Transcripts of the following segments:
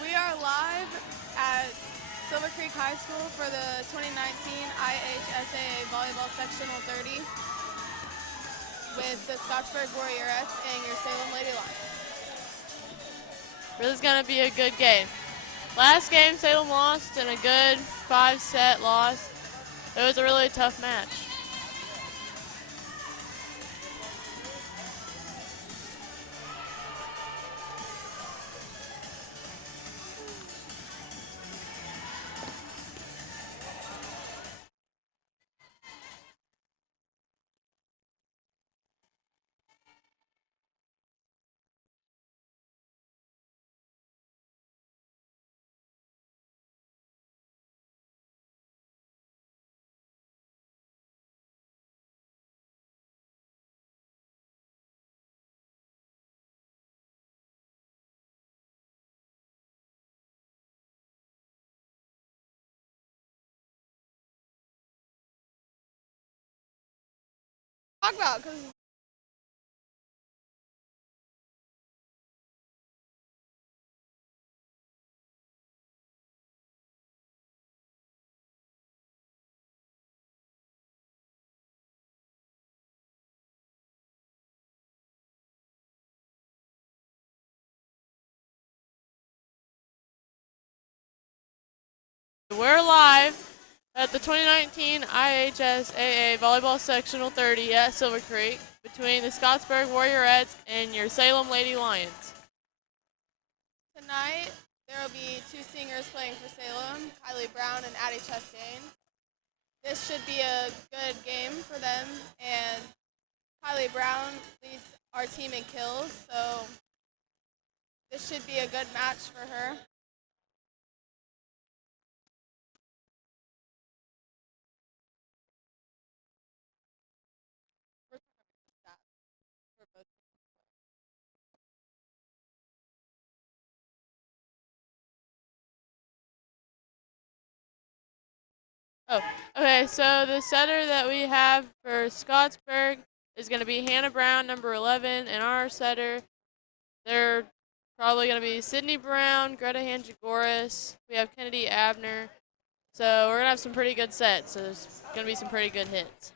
We are live at Silver Creek High School for the 2019 IHSAA Volleyball Sectional 30 with the Scottsburg Warriorettes and your Salem Lady Lions. This is going to be a good game. Last game, Salem lost in a good 5-set loss. It was a really tough match. Talk about because We're live at the 2019 IHSAA Volleyball Sectional 30 at Silver Creek between the Scottsburg Warriorettes and your Salem Lady Lions. tonight there will be two singers playing for Salem, Kylie Brown and Addie Chastain. This should be a good game for them, and Kylie Brown leads our team in kills, so this should be a good match for her. Oh, okay, so the setter that we have for Scottsburg is going to be Hannah Brown, number 11, and our setter, they're probably going to be Sydney Brown, Greta Hanjagoras, we have Kennedy Abner. So we're going to have some pretty good sets, so there's going to be some pretty good hits.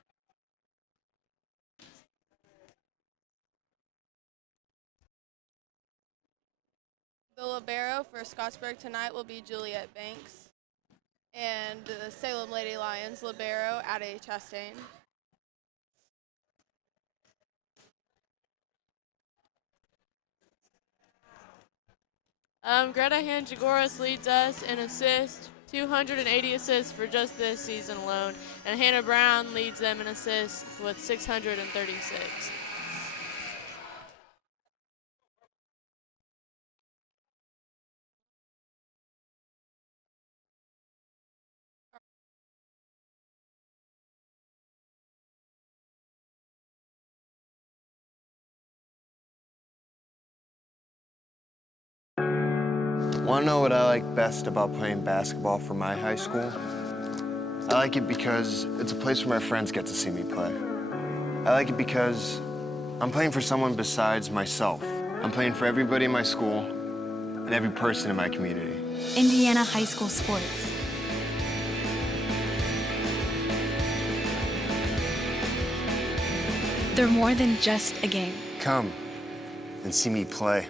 The libero for Scottsburg tonight will be Juliet Banks, and the Salem Lady Lions libero Addie Chastain. Greta Hanjagoras leads us in assists, 280 assists for just this season alone, and Hannah Brown leads them in assists with 636. Want to know what I like best about playing basketball for my high school? I like it because it's a place where my friends get to see me play. I like it because I'm playing for someone besides myself. I'm playing for everybody in my school and every person in my community. Indiana high school sports. They're more than just a game. Come and see me play.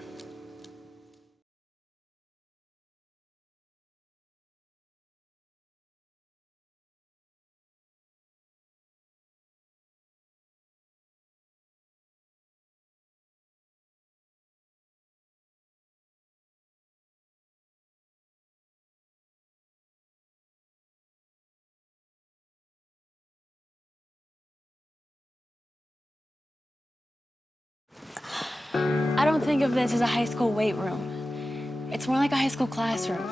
I don't think of this as a high school weight room. It's more like a high school classroom.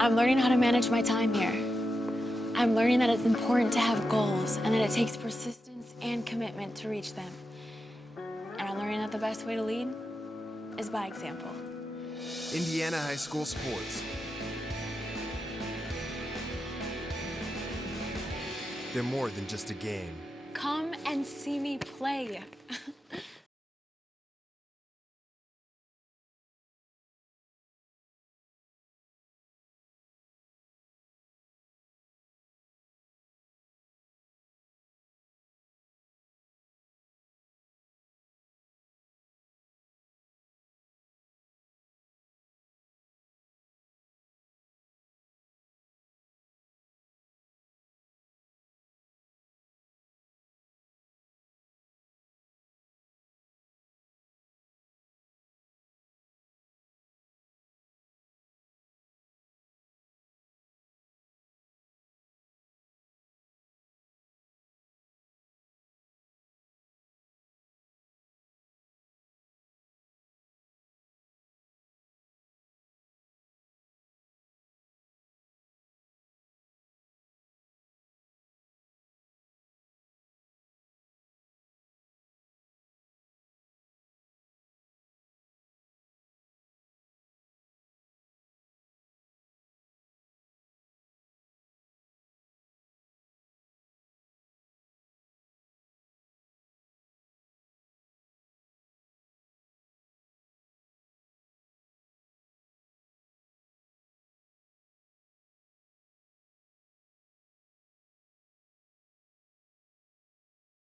I'm learning how to manage my time here. I'm learning that it's important to have goals and that it takes persistence and commitment to reach them. And I'm learning that the best way to lead is by example. Indiana high school sports. They're more than just a game. Come and see me play.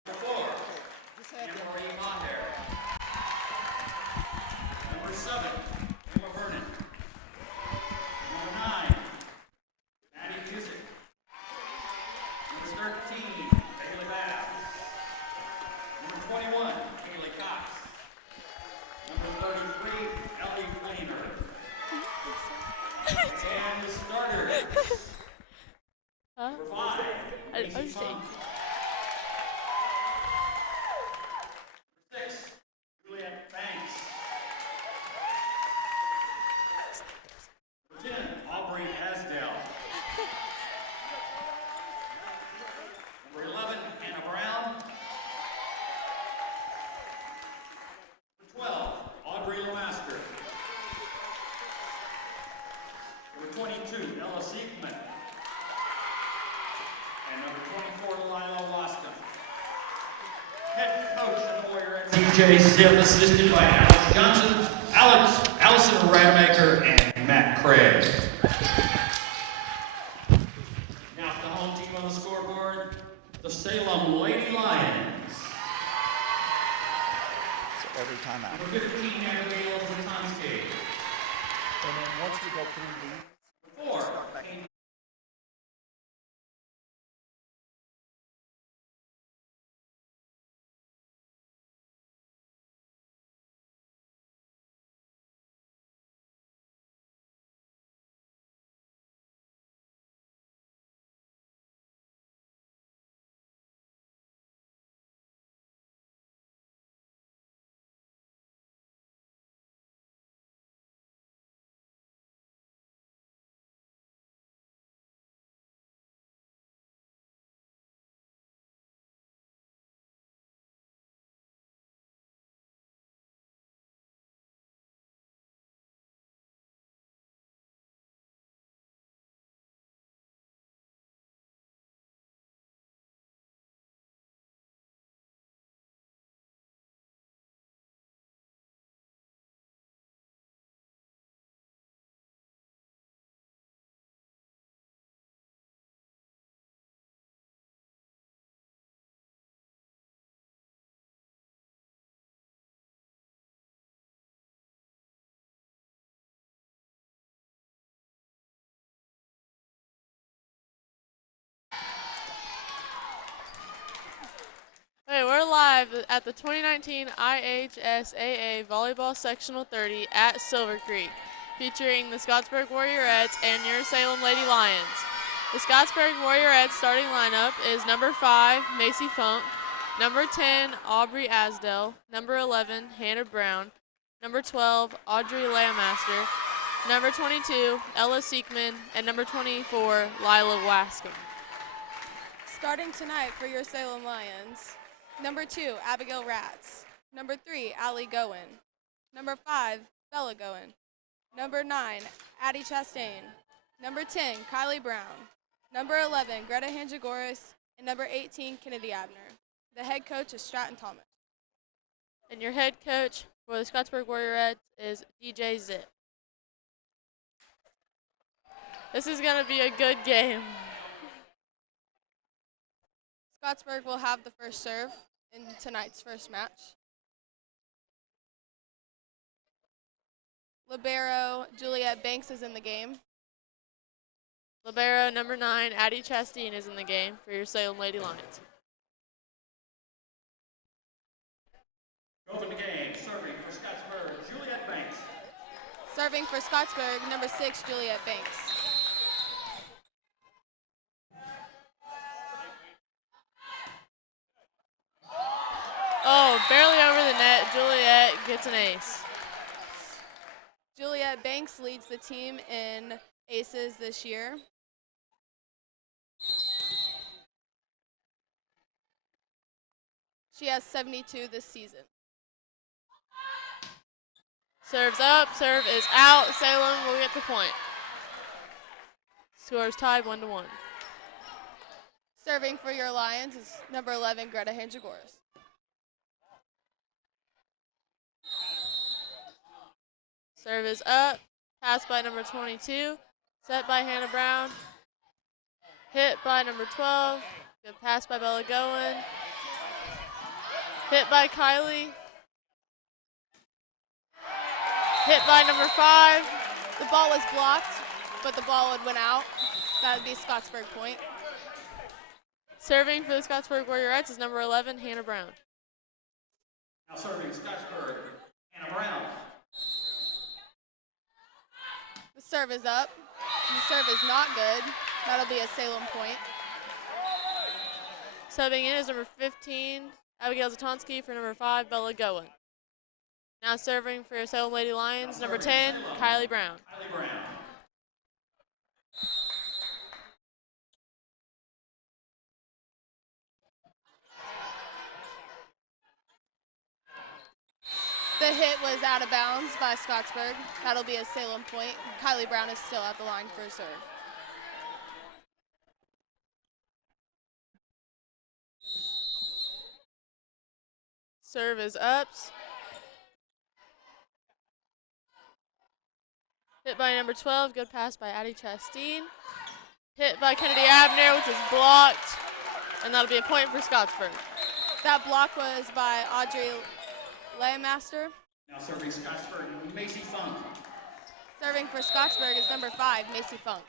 Number 4, Anne-Marie Maher. Number 7, Emma Vernon. Number 9, Maddie Music. Number 13, Bailey Bass. Number 21, Kaylee Cox. Number 33, Ellie Kleiner. And the starters. Huh? Number 5, I'm Casey just Funk. Number 6, Juliet Banks. Number 10, Aubrey Asdell. Number 11, Hannah Brown. Number 12, Audrey Lemaster. Number 22, Ella Siegman. And number 24, Lila Wascom. Head coach of the Warriorettes, DJ Zip, assisted by Alex Johnson, Allison Rademacher, and Matt Craig. Now for the home team on the scoreboard, the Salem Lady Lions. So every time out. Number 15, Abigail Zatonski. And then once we go through these, 4, Okay, we're live at the 2019 IHSAA Volleyball Sectional 30 at Silver Creek, featuring the Scottsburg Warriorettes and your Salem Lady Lions. The Scottsburg Warriorettes starting lineup is number 5, Macy Funk, number 10, Aubrey Asdell, number 11, Hannah Brown, number 12, Audrey Lamaster, number 22, Ella Siekman, and number 24, Lila Wascom. Starting tonight for your Salem Lions, number 2, Abigail Ratz. Number 3, Allie Goen. Number 5, Bella Goen. Number 9, Addie Chastain. Number 10, Kylie Brown. Number 11, Greta Hanjagoras. And number 18, Kennedy Abner. The head coach is Stratton Thomas. And your head coach for the Scottsburg Warriorettes is DJ Zip. This is going to be a good game. Scottsburg will have the first serve in tonight's first match. Libero Juliet Banks is in the game. Libero number 9, Addie Chastain is in the game for your Salem Lady Lions. open the game, serving for Scottsburg, Juliet Banks. Serving for Scottsburg, number 6, Juliet Banks. Oh, barely over the net. Juliet gets an ace. Juliet Banks leads the team in aces this year. She has 72 this season. Serves up, serve is out. Salem will get the point. Scores tied 1-1. Serving for your Lions is number 11, Greta Hanjagoras. Serve is up, pass by number 22, set by Hannah Brown, hit by number 12, good pass by Bella Goen, Hit by Kylie. Hit by number 5. The ball was blocked, but the ball would went out. That would be Scottsburg point. Serving for the Scottsburg Warriorettes is number 11, Hannah Brown. Now serving Scottsburg, Hannah Brown. The serve is up. The serve is not good. That'll be a Salem point. Subbing in is number 15, Abigail Zatonsky, for number 5, Bella Goen. Now serving for Salem Lady Lions, number 10, Kylie Brown. Kylie Brown. The hit was out of bounds by Scottsburg. That'll be a Salem point. Kylie Brown is still at the line for a serve. Serve is up. Hit by number 12, good pass by Addie Chasteen. Hit by Kennedy Abner, which is blocked, and that'll be a point for Scottsburg. That block was by Audrey Laymaster. Now serving Scottsburg, Macy Funk. Serving for Scottsburg is number 5, Macy Funk.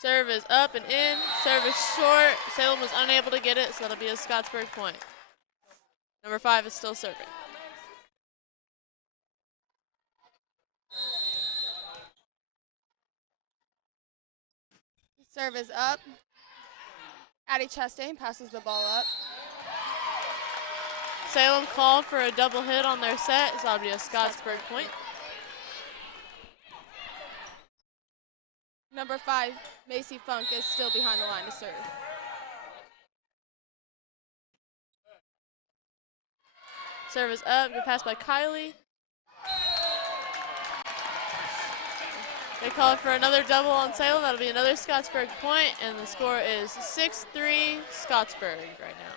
Serve is up and in. Serve is short. Salem was unable to get it, so that'll be a Scottsburg point. Number 5 is still serving. Serve is up. Addie Chastain passes the ball up. Salem called for a double hit on their set, so that'll be a Scottsburg point. Number 5, Macy Funk, is still behind the line to serve. Serve is up, good pass by Kylie. They call for another double on Salem. That'll be another Scottsburg point, and the score is 6-3 Scottsburg right now.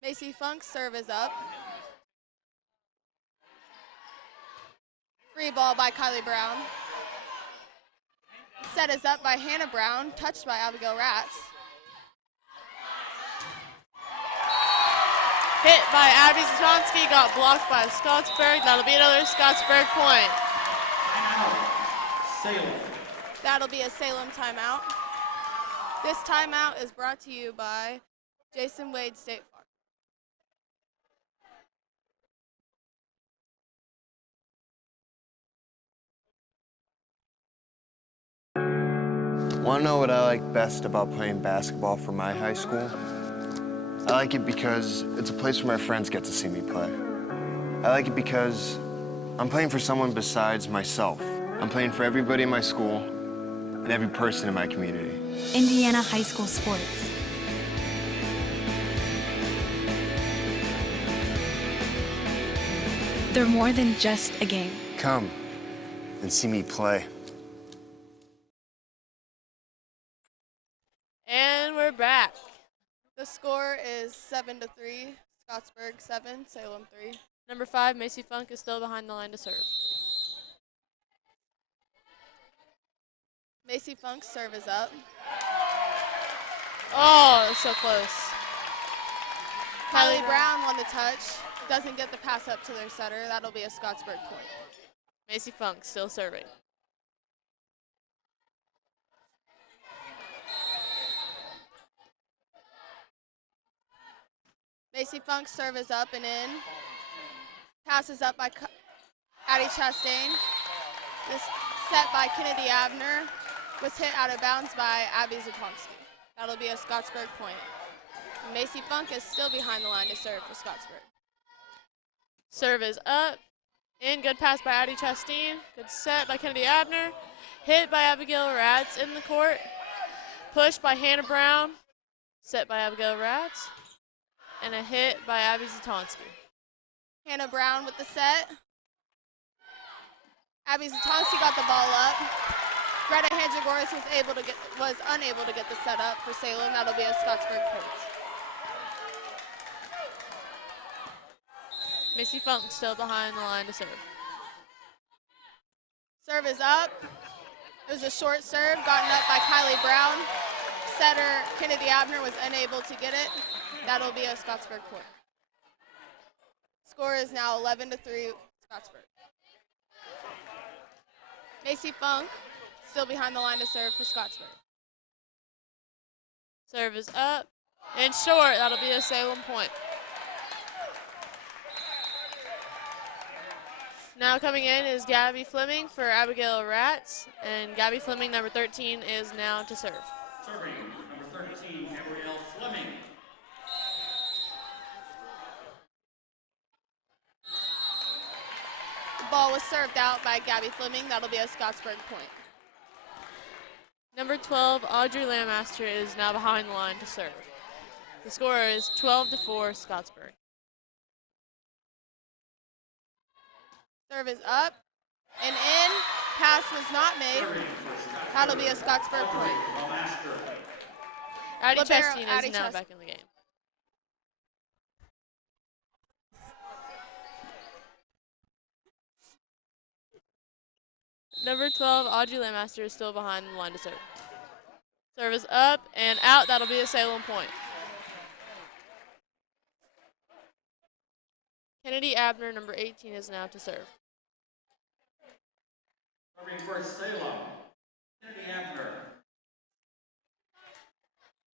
Macy Funk's serve is up. Free ball by Kylie Brown. Set is up by Hannah Brown, touched by Abigail Ratz. Hit by Abby Zatonsky, got blocked by Scottsburg. That'll be another Scottsburg point. Salem. That'll be a Salem timeout. This timeout is brought to you by Jason Wade State Farm. Want to know what I like best about playing basketball for my high school? I like it because it's a place where my friends get to see me play. I like it because I'm playing for someone besides myself. I'm playing for everybody in my school and every person in my community. Indiana high school sports. They're more than just a game. Come and see me play. And we're back. The score is 7-3, Scottsburg 7, Salem 3. Number 5, Macy Funk, is still behind the line to serve. Macy Funk's serve is up. Oh, it's so close. Kylie Brown won the touch. Doesn't get the pass up to their setter. That'll be a Scottsburg point. Macy Funk still serving. Macy Funk's serve is up and in. Passes up by Addie Chastain. This set by Kennedy Abner was hit out of bounds by Abby Zatonsky. That'll be a Scottsburg point. Macy Funk is still behind the line to serve for Scottsburg. Serve is up. In, good pass by Addie Chastain. Good set by Kennedy Abner. Hit by Abigail Ratz in the court. Push by Hannah Brown. Set by Abigail Ratz. And a hit by Abby Zatonsky. Hannah Brown with the set. Abby Zatonsky got the ball up. Greta Hanjagoras was unable to get the set up for Salem. That'll be a Scottsburg point. Macy Funk still behind the line to serve. Serve is up. It was a short serve, gotten up by Kylie Brown. setter, Kennedy Abner, was unable to get it. That'll be a Scottsburg point. Score is now 11-3, Scottsburg. Macy Funk still behind the line to serve for Scottsburg. Serve is up and short. That'll be a Salem point. Now coming in is Gabby Fleming for Warriorettes, and Gabby Fleming, number 13, is now to serve. Serving number 13, Gabrielle Fleming. The ball was served out by Gabby Fleming. That'll be a Scottsburg point. Number 12, Audrey Landmaster, is now behind the line to serve. The score is 12-4, Scottsburg. Serve is up and in. Pass was not made. That'll be a Scottsburg point. Addie Libero, Chastain Addie is now Chastain. back in the game. Number 12, Audrey Landmaster, is still behind the line to serve. Serve is up and out. That'll be a Salem point. Kennedy Abner, number 18, is now to serve. Serving for Salem, Kennedy Abner.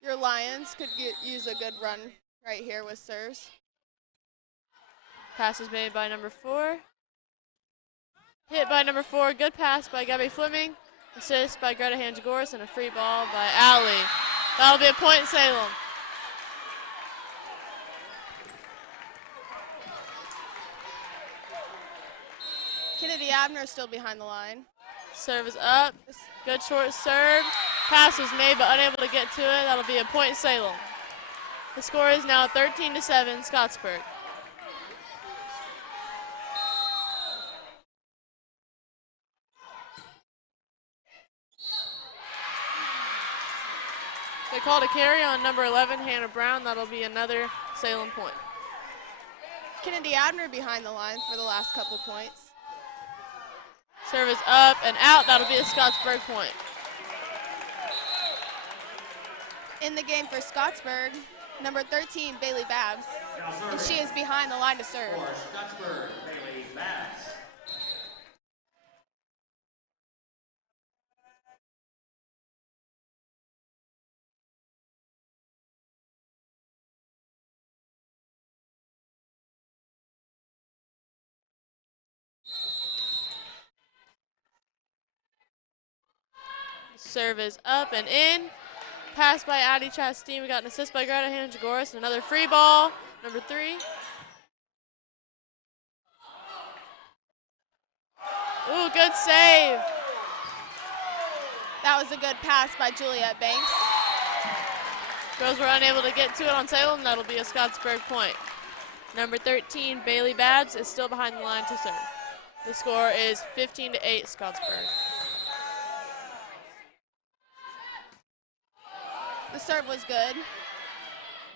Your Lions could use a good run right here with serves. Pass is made by number 4. Hit by number 4. Good pass by Gabby Fleming. Assist by Greta Hanjagoras, and a free ball by Allie. That'll be a point, Salem. Kennedy Abner still behind the line. Serve is up. Good short serve. Pass was made but unable to get to it. That'll be a point, Salem. The score is now 13-7, Scottsburg. They called a carry on number 11, Hannah Brown. That'll be another Salem point. Kennedy Abner behind the line for the last couple points. Serve is up and out. That'll be a Scottsburg point. In the game for Scottsburg, number 13, Bailey Babs. And she is behind the line to serve. For Scottsburg, Bailey Bass. Serve is up and in. Pass by Addie Chastain. We got an assist by Greta Hanjagoras and another free ball. Number 3. Ooh, good save. That was a good pass by Juliet Banks. Girls were unable to get to it on Salem. That'll be a Scottsburg point. Number 13, Bailey Babs, is still behind the line to serve. The score is 15-8, Scottsburg. The serve was good.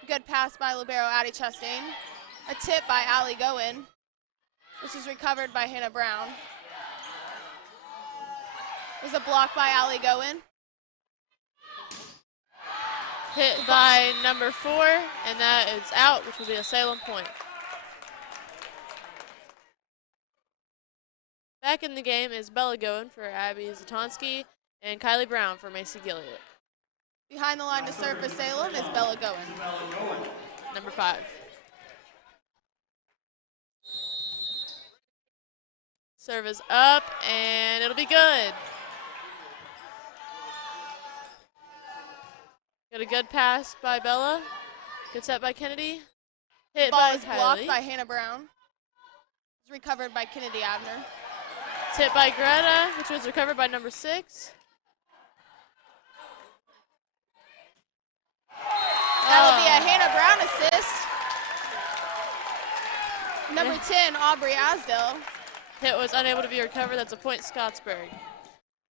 Good pass by libero Addie Chastain. A tip by Allie Goen, which is recovered by Hannah Brown. There's a block by Allie Goen. Hit by number 4, and that is out, which will be a Salem point. Back in the game is Bella Goen for Abby Zatonsky and Kylie Brown for Macy Gilliott. Behind the line to serve for Salem is Bella Goen. Number 5. Serve is up, and it'll be good. Got a good pass by Bella. Good set by Kennedy. Hit Ball by is blocked Kylie. by Hannah Brown. It's recovered by Kennedy Abner. It's hit by Greta, which was recovered by number 6. That'll be a Hannah Brown assist. Number 10, Aubrey Asdell. Hit was unable to be recovered. That's a point, Scottsburg.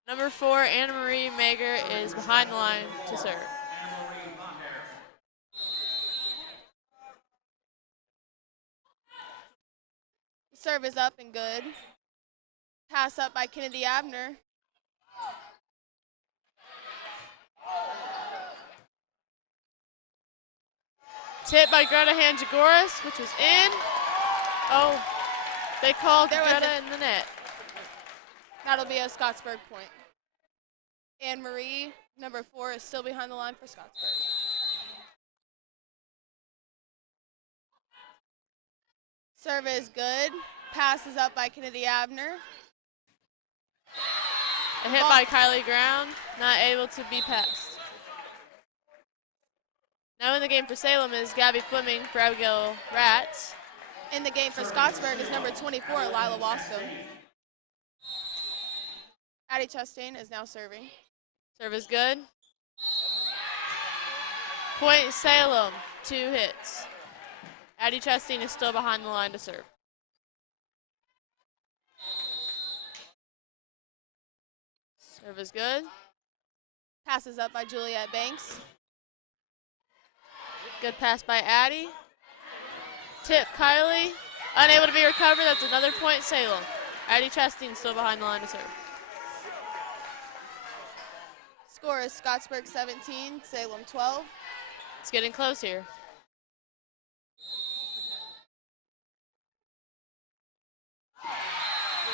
Number 4, Anna Marie Mager, is behind the line to serve. Serve is up and good. Pass up by Kennedy Abner. Tip by Greta Hanjagoras, which was in. Oh, they called Greta in the net. That'll be a Scottsburg point. Anne Marie, number 4, is still behind the line for Scottsburg. Serve is good. Pass is up by Kennedy Abner. A hit by Kylie Ground, not able to be passed. Now in the game for Salem is Gabby Fleming for Abigail Rats. In the game for Scottsburg is number 24, Lila Wascom. Addie Chastain is now serving. Serve is good. Point Salem, 2 hits. Addie Chastain is still behind the line to serve. Serve is good. Passes up by Juliet Banks. Good pass by Addie. Tip Kylie, unable to be recovered. That's another point Salem. Addie Chastain still behind the line to serve. Score is Scottsburg 17, Salem 12. It's getting close here.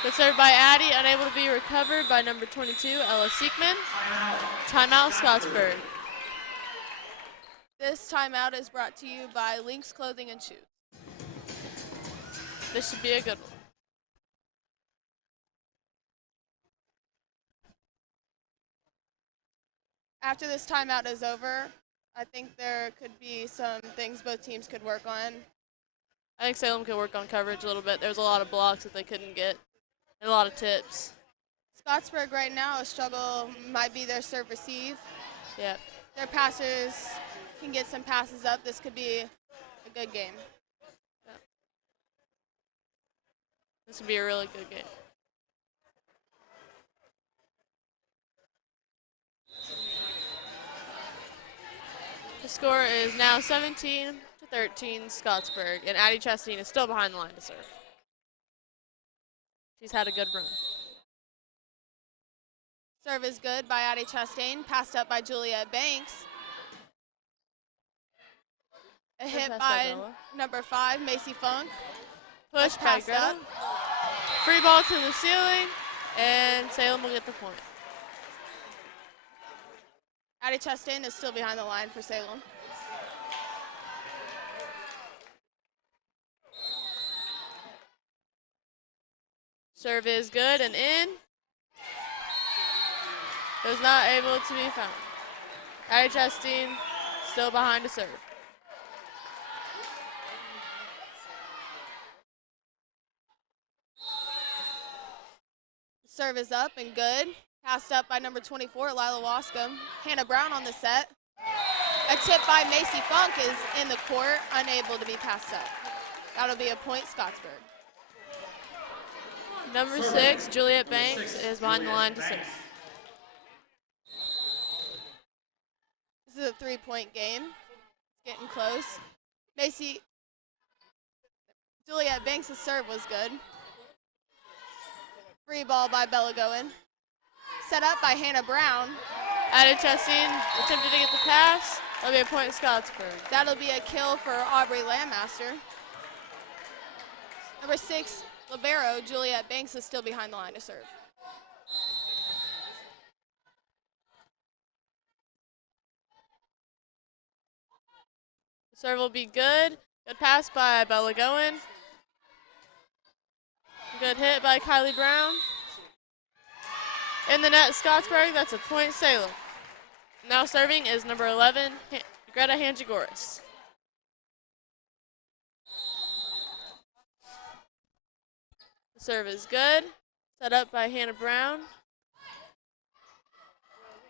Good serve by Addie, unable to be recovered by number 22, Ella Siekman. Timeout, Scottsburg. This timeout is brought to you by Lynx Clothing and Shoes. This should be a good one. After this timeout is over, I think there could be some things both teams could work on. I think Salem could work on coverage a little bit. There's a lot of blocks that they couldn't get, and a lot of tips. Scottsburg right now, a struggle might be their serve receive. Yep. Their passers can get some passes up. This could be a good game. Yep. This would be a really good game. The score is now 17-13 Scottsburg, and Addie Chastain is still behind the line to serve. She's had a good run. Serve is good by Addie Chastain, passed up by Juliet Banks. A hit by number 5, Macy Funk. Push by Greta. Free ball to the ceiling, and Salem will get the point. Addie Chastain is still behind the line for Salem. Serve is good and in. Was not able to be found. Addie Chastain still behind to serve. Serve is up and good. Passed up by number 24, Lila Wascom. Hannah Brown on the set. A tip by Macy Funk is in the court, unable to be passed up. That'll be a point, Scottsburg. Number 6, Juliet Banks, is behind the line to serve. This is a 3-point game. It's getting close. Juliet Banks' serve was good. Free ball by Bella Goen. Set up by Hannah Brown. Addie Chastain attempted to get the pass. That'll be a point Scottsburg. That'll be a kill for Aubrey Landmaster. Number 6, libero, Juliet Banks, is still behind the line to serve. The serve will be good. Good pass by Bella Goen. Good hit by Kylie Brown. In the net, Scottsburg, that's a point Salem. Now serving is number 11, Greta Hanjagoras. The serve is good. Set up by Hannah Brown.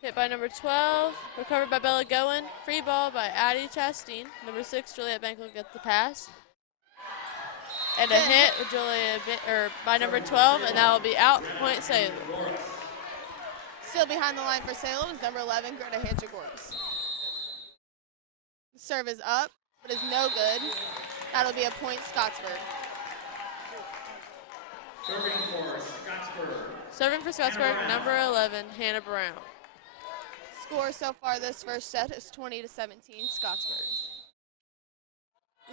Hit by number 12, recovered by Bella Goen. Free ball by Addie Chastain. Number 6, Juliet Bank will get the pass. And a hit with by number 12, and that will be out, point Salem. Still behind the line for Salem is number 11, Greta Hanjagoras. The serve is up, but is no good. That'll be a point, Scottsburg. Serving for Scottsburg, number 11, Hannah Brown. Score so far this first set is 20-17, Scottsburg.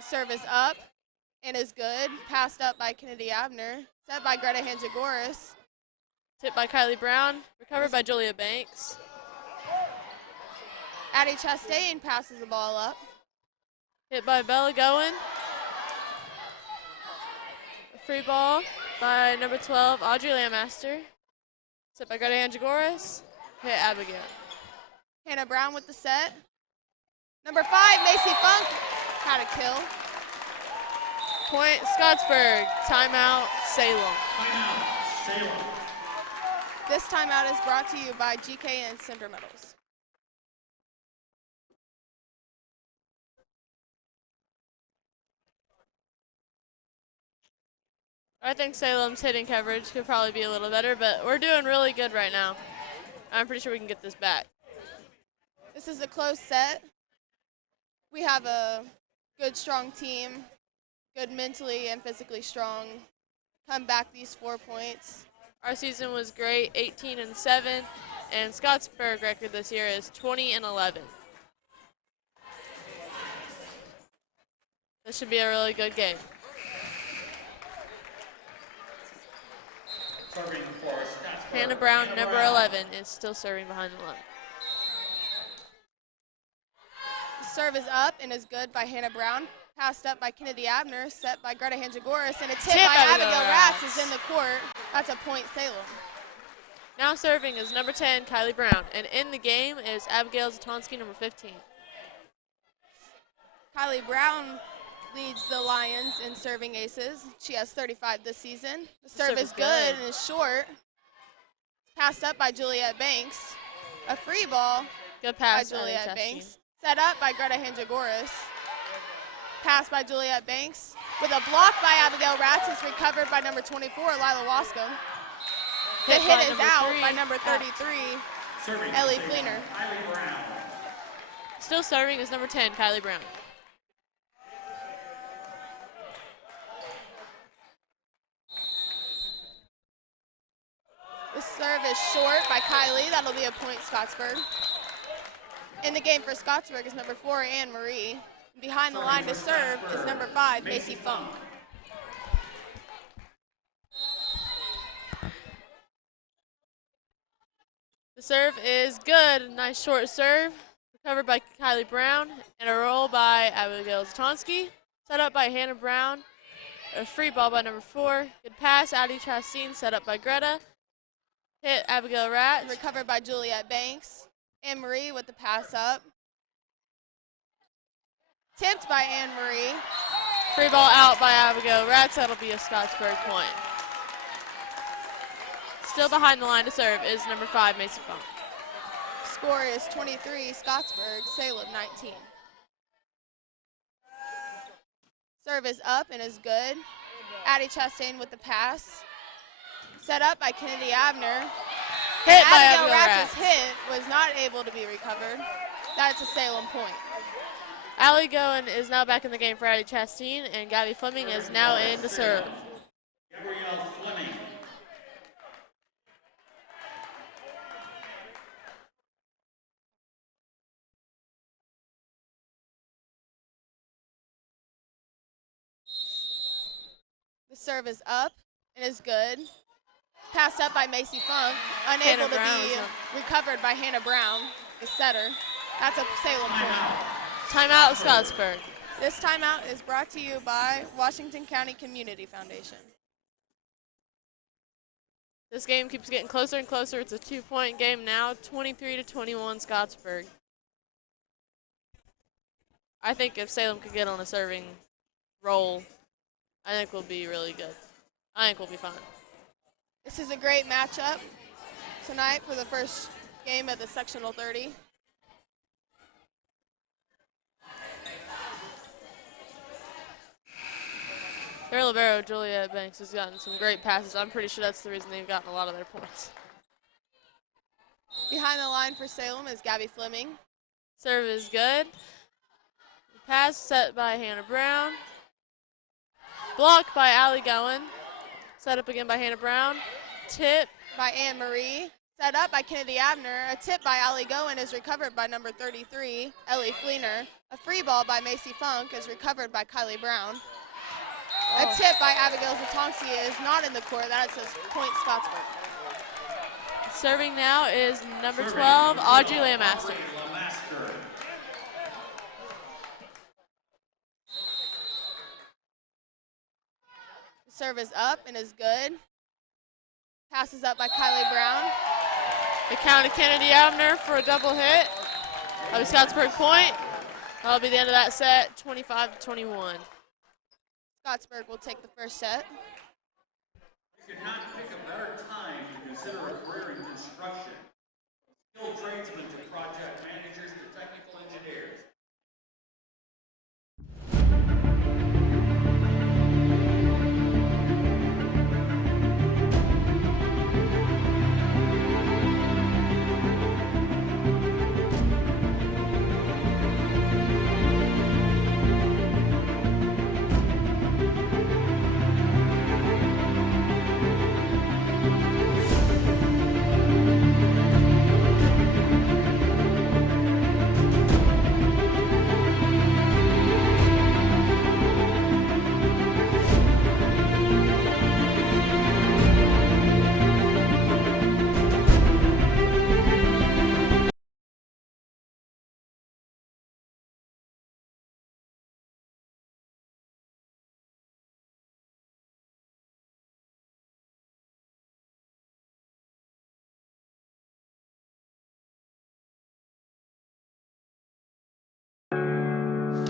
The serve is up and is good. Passed up by Kennedy Abner. Set by Greta Hanjagoras. Tipped by Kylie Brown. Recovered by Julia Banks. Addie Chastain passes the ball up. Hit by Bella Goen. A free ball by number 12, Audrey Landmaster. Set by Greta Hanjagoras. Hit Abigail. Hannah Brown with the set. Number 5, Macy Funk had a kill. Point Scottsburg. Timeout Salem. Timeout, Salem. This timeout is brought to you by GKN Cinder Metals. I think Salem's hitting coverage could probably be a little better, but we're doing really good right now. I'm pretty sure we can get this back. This is a close set. We have a good, strong team, good mentally and physically strong. Come back these 4 points. Our season was great, 18-7, and Scottsburg record this year is 20-11. This should be a really good game. Serving for Scottsburg. Hannah Brown, number 11, is still serving behind the line. The serve is up and is good by Hannah Brown. Passed up by Kennedy Abner, set by Greta Hanjagoras, and a tip by Abigail Ratz is in the court. That's a point Salem. Now serving is number 10, Kylie Brown, and in the game is Abigail Zatonsky, number 15. Kylie Brown leads the Lions in serving aces. She has 35 this season. The serve is good and is short. Passed up by Juliet Banks. A free ball Good by pass Juliet Banks. Set up by Greta Hanjagoras. Pass by Juliet Banks. With a block by Abigail Ratz is recovered by number 24, Lila Wascom. The hit is out by number 33, Serving Ellie for Fleener. Kylie Brown. Still serving is number 10, Kylie Brown. The serve is short by Kylie. That'll be a point Scottsburg. In the game for Scottsburg is number 4, Anne Marie. Behind the line to serve is number 5, Macy Funk. The serve is good. Nice short serve. Recovered by Kylie Brown. And a roll by Abigail Zatonsky. Set up by Hannah Brown. A free ball by number 4. Good pass. Addie Chastain set up by Greta. Hit Abigail Ratz. Recovered by Juliet Banks. Anne Marie with the pass up. Tipped by Anne Marie. Free ball out by Abigail Ratz. That'll be a Scottsburg point. Still behind the line to serve is number 5, Macy Funk. Score is 23, Scottsburg, Salem 19. Serve is up and is good. Addie Chastain with the pass. Set up by Kennedy Abner. Hit by Abigail Abigail Ratz's Ratz. hit was not able to be recovered. That's a Salem point. Allie Goen is now back in the game for Addie Chastain, and Gabby Fleming is now in to serve. Gabrielle Fleming. The serve is up and is good. Passed up by Macy Funk, unable to be recovered by Hannah Brown, the setter. That's a Salem point. Timeout, Scottsburg. This timeout is brought to you by Washington County Community Foundation. This game keeps getting closer and closer. It's a 2-point game now, 23-21 Scottsburg. I think if Salem could get on a serving roll, I think we'll be really good. I think we'll be fine. This is a great matchup tonight for the first game of the Sectional 30. Their libero, Juliet Banks, has gotten some great passes. I'm pretty sure that's the reason they've gotten a lot of their points. Behind the line for Salem is Gabby Fleming. Serve is good. Pass set by Hannah Brown. Blocked by Allie Goen. Set up again by Hannah Brown. Tip. By Anne Marie. Set up by Kennedy Abner. A tip by Allie Goen is recovered by number 33, Ellie Fleener. A free ball by Macy Funk is recovered by Kylie Brown. A tip by Abigail Zatonksi is not in the court. That says point Scottsburg. Serving now is number 12, Audrey Lamaster. The serve is up and is good. Passes up by Kylie Brown. The count to Kennedy Abner for a double hit. That'll be Scottsburg point. That'll be the end of that set, 25-21. Scottsburg will take the first set. You could not pick a better time to consider a career in construction. Skilled tradesmen to project managers to technical engineers.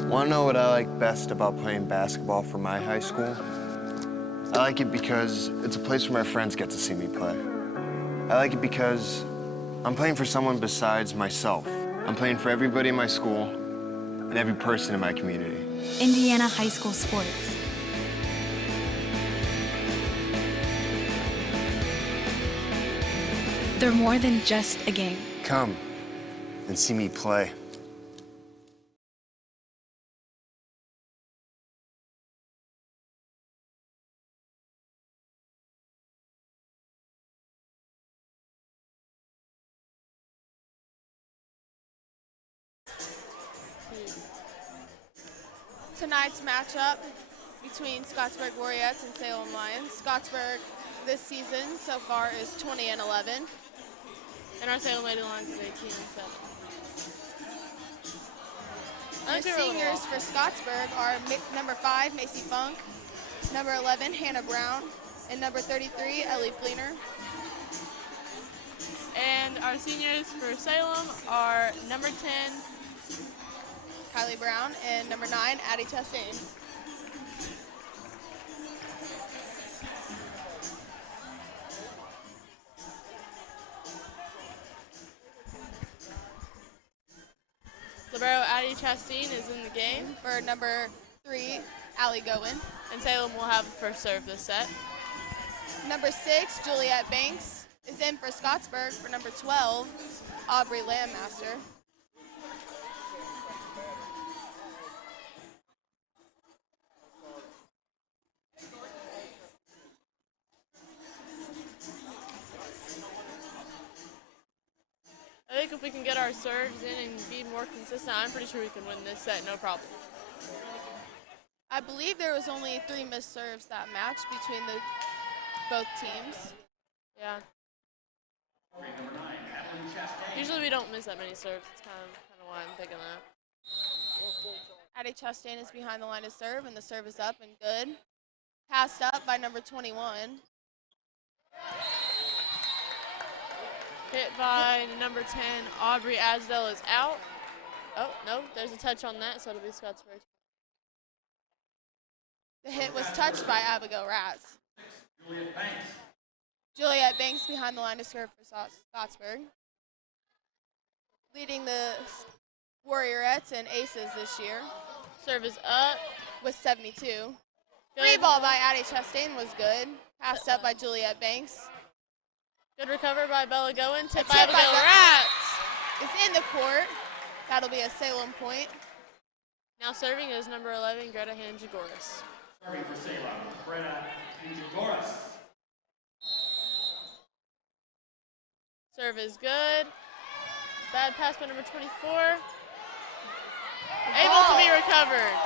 Want to know what I like best about playing basketball for my high school? I like it because it's a place where my friends get to see me play. I like it because I'm playing for someone besides myself. I'm playing for everybody in my school and every person in my community. Indiana high school sports. They're more than just a game. Come and see me play. Tonight's matchup between Scottsburg Warriorettes and Salem Lions. Scottsburg this season so far is 20-11. And our Salem Lady Lions is 18-7. The seniors for Scottsburg are number 5, Macy Funk, number 11, Hannah Brown, and number 33, Ellie Fleener. And our seniors for Salem are number 10, Kylie Brown, and number 9, Addie Chastain. Libero Addie Chastain is in the game. For number 3, Allie Gowen. And Salem will have first serve this set. Number 6, Juliet Banks, is in for Scottsburg. For number 12, Aubrey Landmaster. I think if we can get our serves in and be more consistent, I'm pretty sure we can win this set, no problem. I believe there was only 3 missed serves that match between both teams. Yeah. Usually we don't miss that many serves. It's kind of why I'm thinking that. Addie Chastain is behind the line to serve, and the serve is up and good. Passed up by number 21. Hit by number 10, Aubrey Asdell is out. Oh, no, there's a touch on that, so it'll be Scottsburg. The hit was touched by Abigail Ratz. Juliet Banks behind the line to serve for Scottsburg. Leading the Warriorettes and Aces this year. Serve is up. With 72. Free ball by Addie Chastain was good. Passed up by Juliet Banks. Good recover by Bella Goen. Tip by Abigail Ratz. It's in the court. That'll be a Salem point. Now serving is number 11, Greta Hanjagoras. Serving for Salem, Greta Hanjagoras. Serve is good. Bad pass by number 24. Able to be Ball. recovered.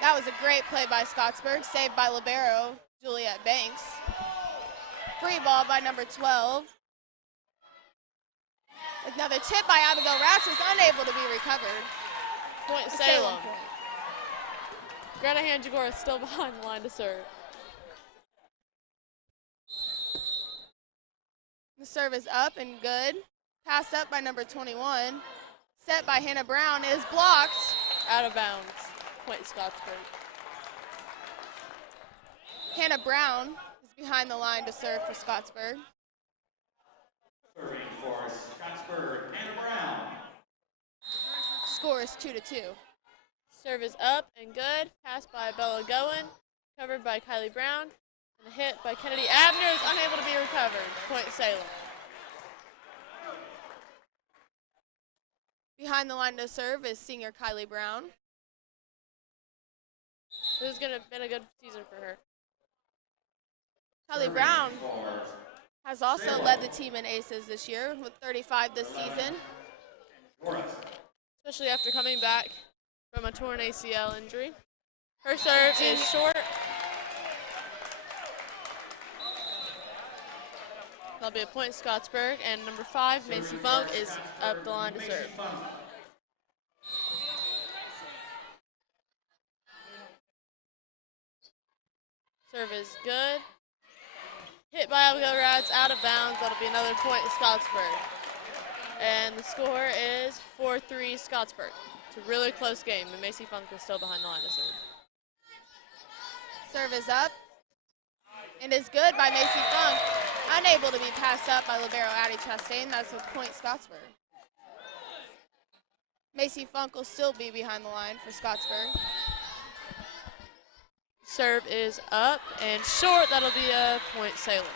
That was a great play by Scottsburg, saved by libero Juliet Banks. Free ball by number 12. Another tip by Abigail Ratz was unable to be recovered. Point The Salem. point. Greta Hanjagora still behind the line to serve. The serve is up and good. Passed up by number 21. Set by Hannah Brown is blocked. Out of bounds. Point Scottsburg. Hannah Brown is behind the line to serve for Scottsburg. Serving for Scottsburg, Hannah Brown. Score is 2-2. Serve is up and good. Pass by Bella Goen. Covered by Kylie Brown. And the hit by Kennedy Abner is unable to be recovered. Point Salem. Behind the line to serve is senior Kylie Brown. This is going to have been a good season for her. Kylie Brown has also led the team in aces this year with 35 this season. Especially after coming back from a torn ACL injury. Her serve is short. That'll be a point Scottsburg, and number 5, Macy Funk, is up the line to serve. Serve is good. Hit by Abigail Ratz, out of bounds. That'll be another point Scottsburg. And the score is 4-3 Scottsburg. It's a really close game, and Macy Funk is still behind the line to serve. Serve is up and is good by Macy Funk. Unable to be passed up by libero Addie Chastain. That's a point Scottsburg. Macy Funk will still be behind the line for Scottsburg. Serve is up and short. That'll be a point Salem.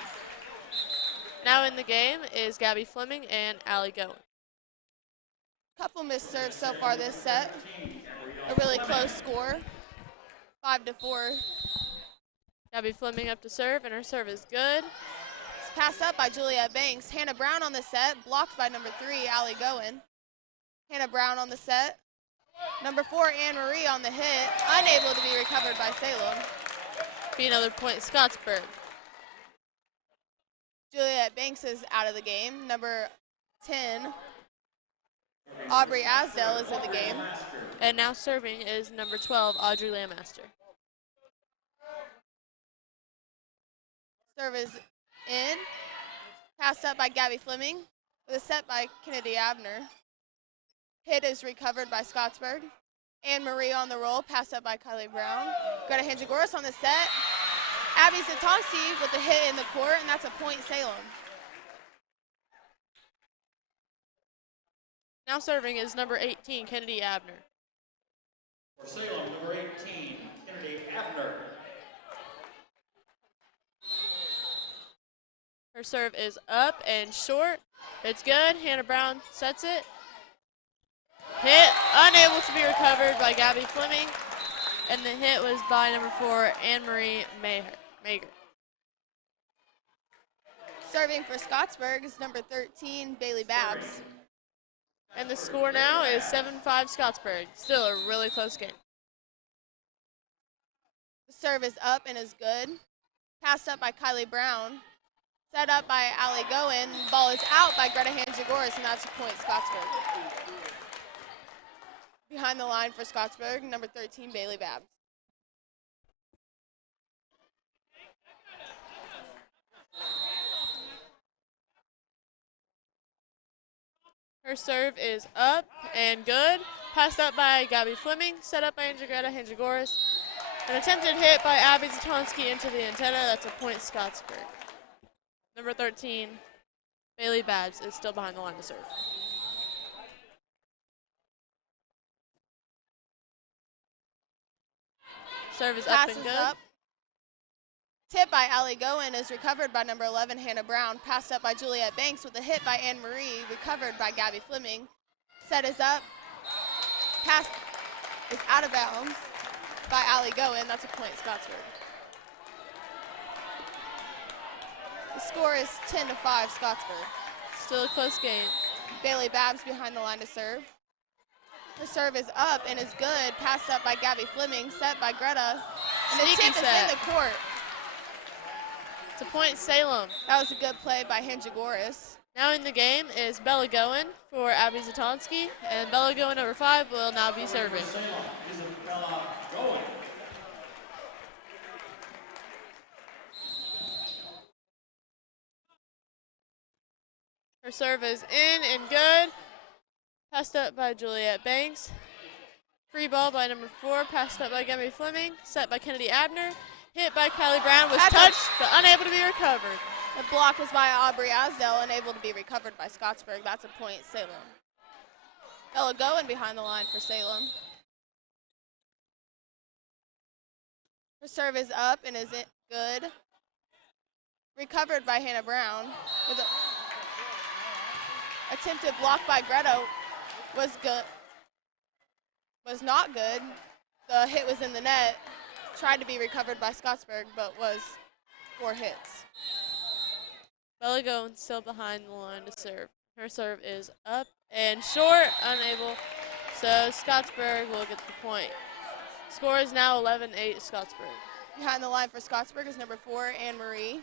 Now in the game is Gabby Fleming and Allie Goen. Couple missed serves so far this set. A really close score, 5-4. Gabby Fleming up to serve, and her serve is good. It's passed up by Juliet Banks. Hannah Brown on the set, blocked by number 3, Allie Goen. Hannah Brown on the set. Number 4, Anne Marie on the hit, unable to be recovered by Salem. Be another point Scottsburg. Juliet Banks is out of the game. Number 10, Aubrey Asdell is in the game. And now serving is number 12, Audrey Landmaster. Serve is in. Passed up by Gabby Fleming with a set by Kennedy Abner. Hit is recovered by Scottsburg. Anne Marie on the roll, passed up by Kylie Brown. Greta Hanjagoras on the set. Abby Zatonsi with the hit in the court, and that's a point Salem. Now serving is number 18, Kennedy Abner. For Salem, number 18, Kennedy Abner. Her serve is up and short. It's good. Hannah Brown sets it. Hit unable to be recovered by Gabby Fleming. And the hit was by number 4, Anne-Marie Mager. Serving for Scottsburg is number 13, Bailey Babbs. And the score now is 7-5 Scottsburg. Still a really close game. The serve is up and is good. Passed up by Kylie Brown. Set up by Allie Goen. Ball is out by Greta Hanjagoras, and that's a point Scottsburg. Behind the line for Scottsburg, number 13, Bailey Babbs. Her serve is up and good. Passed up by Gabby Fleming. Set up by Greta Hanjagoras. An attempted hit by Abby Zatonski into the antenna. That's a point Scottsburg. Number 13, Bailey Babbs, is still behind the line to serve. Serve is up and Passes good. up. Tip by Allie Goen is recovered by number 11, Hannah Brown. Passed up by Juliet Banks with a hit by Anne Marie, recovered by Gabby Fleming. Set is up. Pass is out of bounds by Allie Goen. That's a point Scottsburg. The score is 10-5 Scottsburg. Still a close game. Bailey Babbs behind the line to serve. Her serve is up and is good. Passed up by Gabby Fleming, set by Greta. And the Sneaky tip is set. in the court. It's a point Salem. That was a good play by Hanjagoras. Now in the game is Bella Goen for Abby Zatonsky, and Bella Goen number 5 will now be serving. Salem, Isabella Goen. Her serve is in and good. Passed up by Juliet Banks. Free ball by number 4, passed up by Gabby Fleming, set by Kennedy Abner. Hit by Kylie Brown, was That's touched but unable to be recovered. The block was by Aubrey Asdell, unable to be recovered by Scottsburg. That's a point, Salem. Bella Goen behind the line for Salem. Her serve is up and is good. Recovered by Hannah Brown. With a attempted block by Greta was good. Was not good. The hit was in the net. Tried to be recovered by Scottsburg, but was 4 hits. Bella Goen still behind the line to serve. Her serve is up and short, unable. So Scottsburg will get the point. Score is now 11-8 Scottsburg. Behind the line for Scottsburg is number 4, Anne Marie.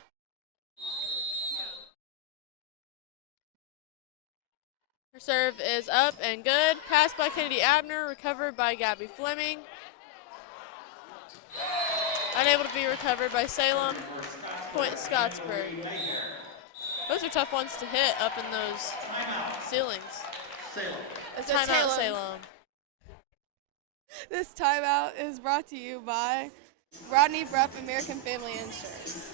Her serve is up and good. Passed by Kennedy Abner, recovered by Gabby Fleming. Unable to be recovered by Salem. Point Scottsburg. Those are tough ones to hit up in those ceilings. It's Timeout Salem. This timeout is brought to you by Rodney Bruff American Family Insurance.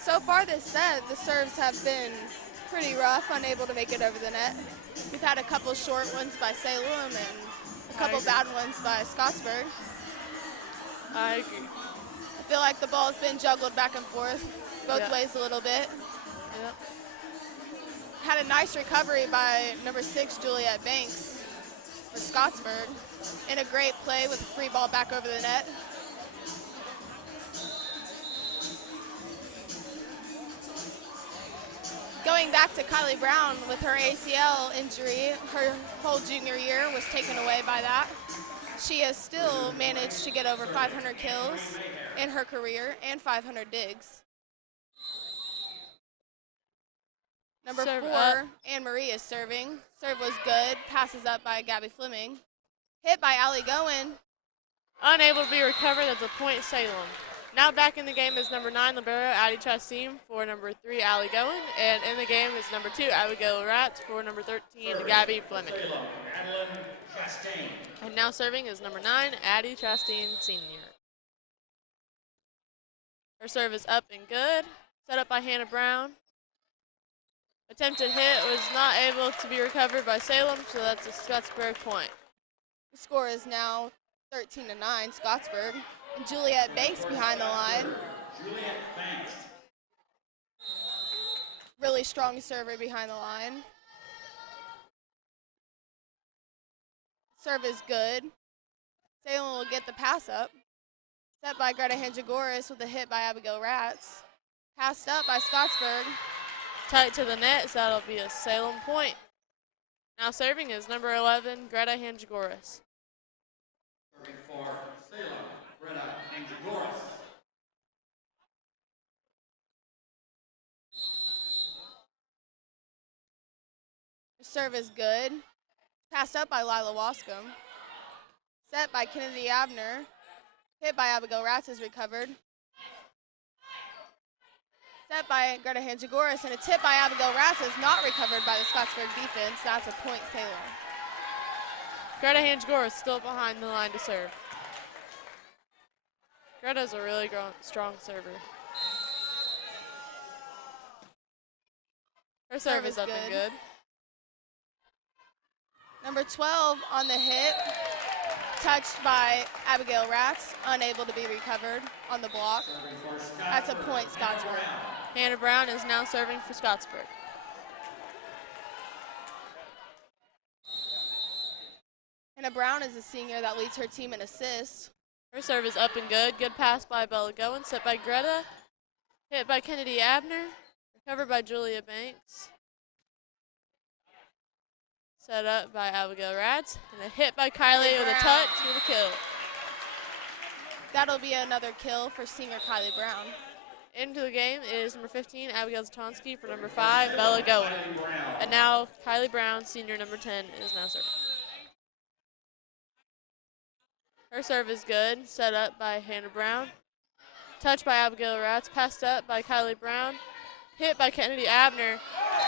So far this set, the serves have been pretty rough, unable to make it over the net. We've had a couple short ones by Salem and a couple bad ones by Scottsburg. I agree. I feel like the ball's been juggled back and forth, both ways a little bit. Yep. Had a nice recovery by number 6, Juliet Banks for Scottsburg, and a great play with a free ball back over the net. Going back to Kylie Brown with her ACL injury, her whole junior year was taken away by that. She has still managed to get over 500 kills in her career and 500 digs. Number Serve 4, up. Anne Marie is serving. Serve was good, passes up by Gabby Fleming. Hit by Allie Goen. Unable to be recovered, that's a point Salem. Now back in the game is number 9, libero Addie Chastain for number 3, Allie Goen. And in the game is number 2, Abigail Ratz for number 13, Gabby Fleming. And now serving is number 9, Addie Chastain Sr. Her serve is up and good. Set up by Hannah Brown. Attempted hit was not able to be recovered by Salem, so that's a Scottsburg point. The score is now 13-9, Scottsburg. And Juliet Banks behind the line. Juliet Banks. Really strong server behind the line. Serve is good. Salem will get the pass up. Set by Greta Hanjagoras with a hit by Abigail Ratz. Passed up by Scottsburg. Tight to the net, so that'll be a Salem point. Now serving is number 11, Greta Hanjagoras. Serving for Salem, Greta Hanjagoras. The serve is good. Passed up by Lila Wascom. Set by Kennedy Abner. Hit by Abigail Ratz is recovered. Set by Greta Hanjagoras, and a tip by Abigail Ratz is not recovered by the Scottsburg defense. That's a point Salem. Greta Hanjagoras still behind the line to serve. Greta's a really strong server. Her serve is up and good. Number 12 on the hit, touched by Abigail Ratz, unable to be recovered on the block. That's a point, Scottsburg. Hannah Brown is now serving for Scottsburg. Hannah Brown is a senior that leads her team in assists. Her serve is up and good. Good pass by Bella Goen, set by Greta. Hit by Kennedy Abner. Covered by Julia Banks. Set up by Abigail Ratz. And a hit by Kylie with a touch with a kill. That'll be another kill for senior Kylie Brown. Into the game is number 15, Abigail Zatonsky, for number 5, Bella Goen. And now Kylie Brown, senior number 10, is now serving. Her serve is good, set up by Hannah Brown. Touched by Abigail Ratz, passed up by Kylie Brown. Hit by Kennedy Abner.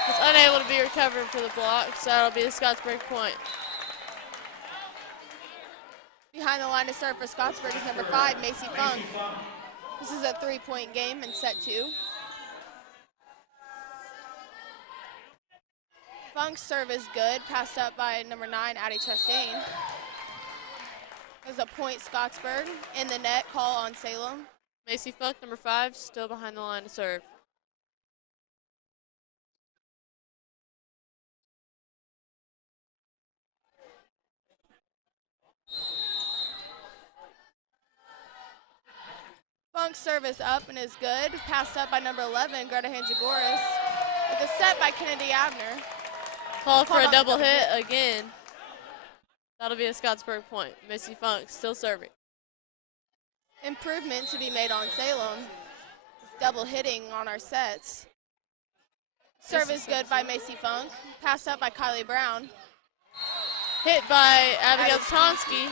It's unable to be recovered for the block, so that'll be a Scottsburg point. Behind the line to serve for Scottsburg is number 5, Macy Funk. This is a 3-point game in set 2. Funk's serve is good, passed up by number 9, Addie Chastain. There's a point Scottsburg. In the net, call on Salem. Macy Funk, number 5, still behind the line to serve. Funk's service up and is good. Passed up by number 11, Greta Hanjagoras. With a set by Kennedy Abner. Called for a double hit again. That'll be a Scottsburg point. Macy Funk still serving. Improvement to be made on Salem. It's double hitting on our sets. Service good by Macy Funk. Passed up by Kylie Brown. Hit by Abigail Zatonsky,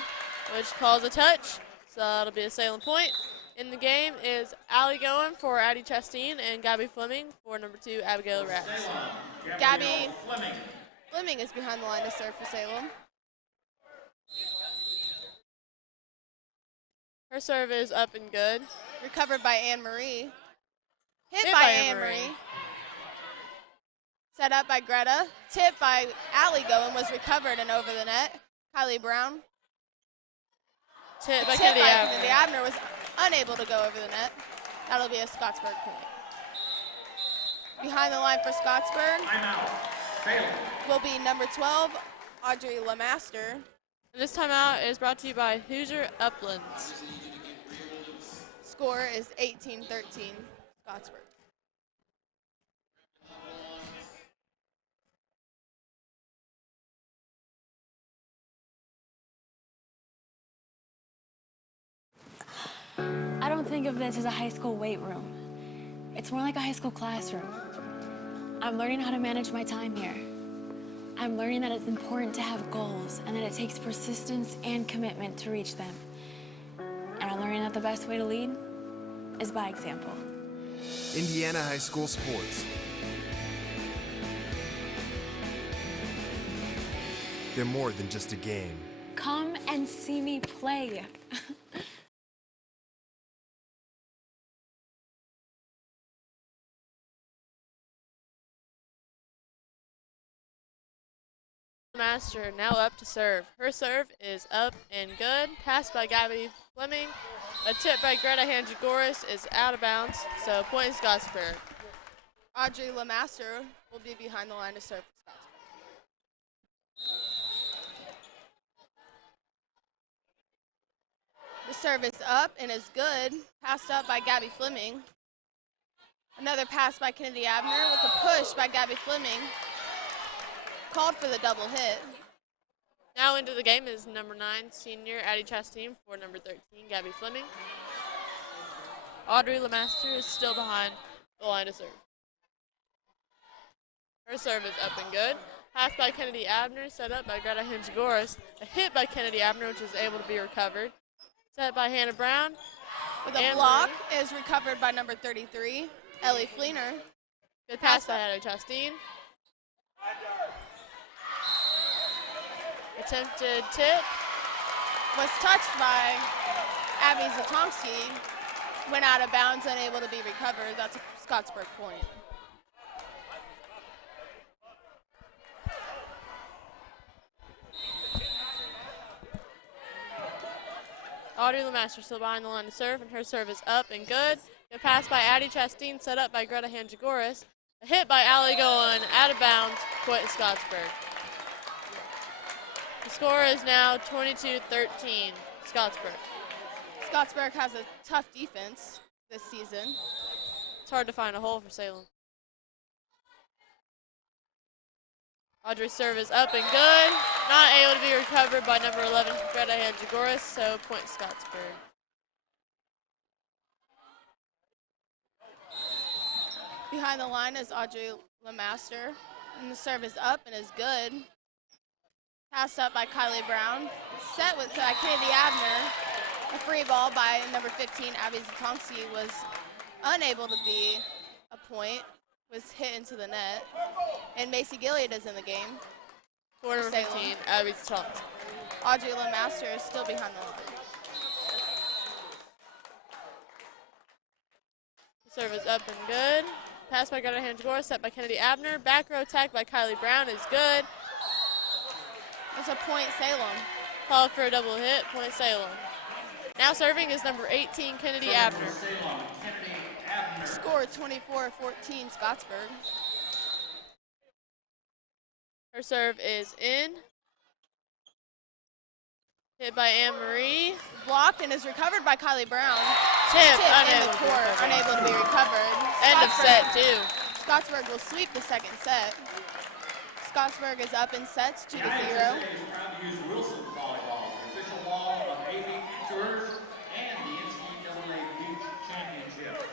which calls a touch. So that'll be a Salem point. In the game is Allie Goen for Addie Chastain and Gabby Fleming for number 2, Abigail Ratz. Gabby Fleming is behind the line to serve for Salem. Her serve is up and good. Recovered by Anne Marie. Hit by Anne Marie. Set up by Greta. Tip by Allie Goen was recovered and over the net. Kylie Brown. Tip by Kennedy Abner. Kennedy Abner was unable to go over the net. That'll be a Scottsburg point. Behind the line for Scottsburg will be number 12, Audrey Lemaster. And this timeout is brought to you by Hoosier Uplands. Score is 18-13, Scottsburg. I don't think of this as a high school weight room. It's more like a high school classroom. I'm learning how to manage my time here. I'm learning that it's important to have goals and that it takes persistence and commitment to reach them. And I'm learning that the best way to lead is by example. Indiana high school sports. They're more than just a game. Come and see me play. Master now up to serve. Her serve is up and good. Passed by Gabby Fleming. A tip by Greta Hanjagoras is out of bounds, so point Scottsburg. Audrey Lemaster will be behind the line to serve for Scottsburg. The serve is up and is good. Passed up by Gabby Fleming. Another pass by Kennedy Abner with a push by Gabby Fleming. Called for the double hit. Now into the game is number 9, senior Addie Chastain for number 13, Gabby Fleming. Audrey Lemaster is still behind the line to serve. Her serve is up and good. Passed by Kennedy Abner, set up by Greta Hanjagoras. A hit by Kennedy Abner, which is able to be recovered. Set by Hannah Brown. With a block is recovered by number 33, Ellie Fleener. Good pass by Addie Chastain. Attempted tip. Was touched by Abby Zatonsky. Went out of bounds, unable to be recovered. That's a Scottsburg point. Audrey Lemaster still behind the line to serve, and her serve is up and good. Good pass by Addie Chastain, set up by Greta Hanjagoras. A hit by Allie Goen, out of bounds, point Scottsburg. The score is now 22-13, Scottsburg. Scottsburg has a tough defense this season. It's hard to find a hole for Salem. Audrey's serve is up and good. Not able to be recovered by number 11, Greta Hanjagoras, so point Scottsburg. Behind the line is Audrey Lemaster, and the serve is up and is good. Passed up by Kylie Brown. Set with Kennedy Abner. A free ball by number 15, Abby Zatonksi, was unable to be a point, was hit into the net. And Macy Gilead is in the game. For number 15, Abby Zatonksi. Audrey Lemaster is still behind the line. Serve is up and good. Pass by Greta Hanjagoras, set by Kennedy Abner. Back row attack by Kylie Brown is good. It's a point Salem. Called for a double hit, point Salem. Now serving is number 18, Kennedy Abner. Score 24-14 Scottsburg. Her serve is in. Hit by Anne-Marie. Blocked and is recovered by Kylie Brown. Tip, in the court, unable to be recovered. End of set, too. Scottsburg will sweep the second set. Scottsburg is up in sets 2-0. The IHSA is proud to use Wilson Volleyball, the official ball of AV Tours and the NCAA Beach Championship.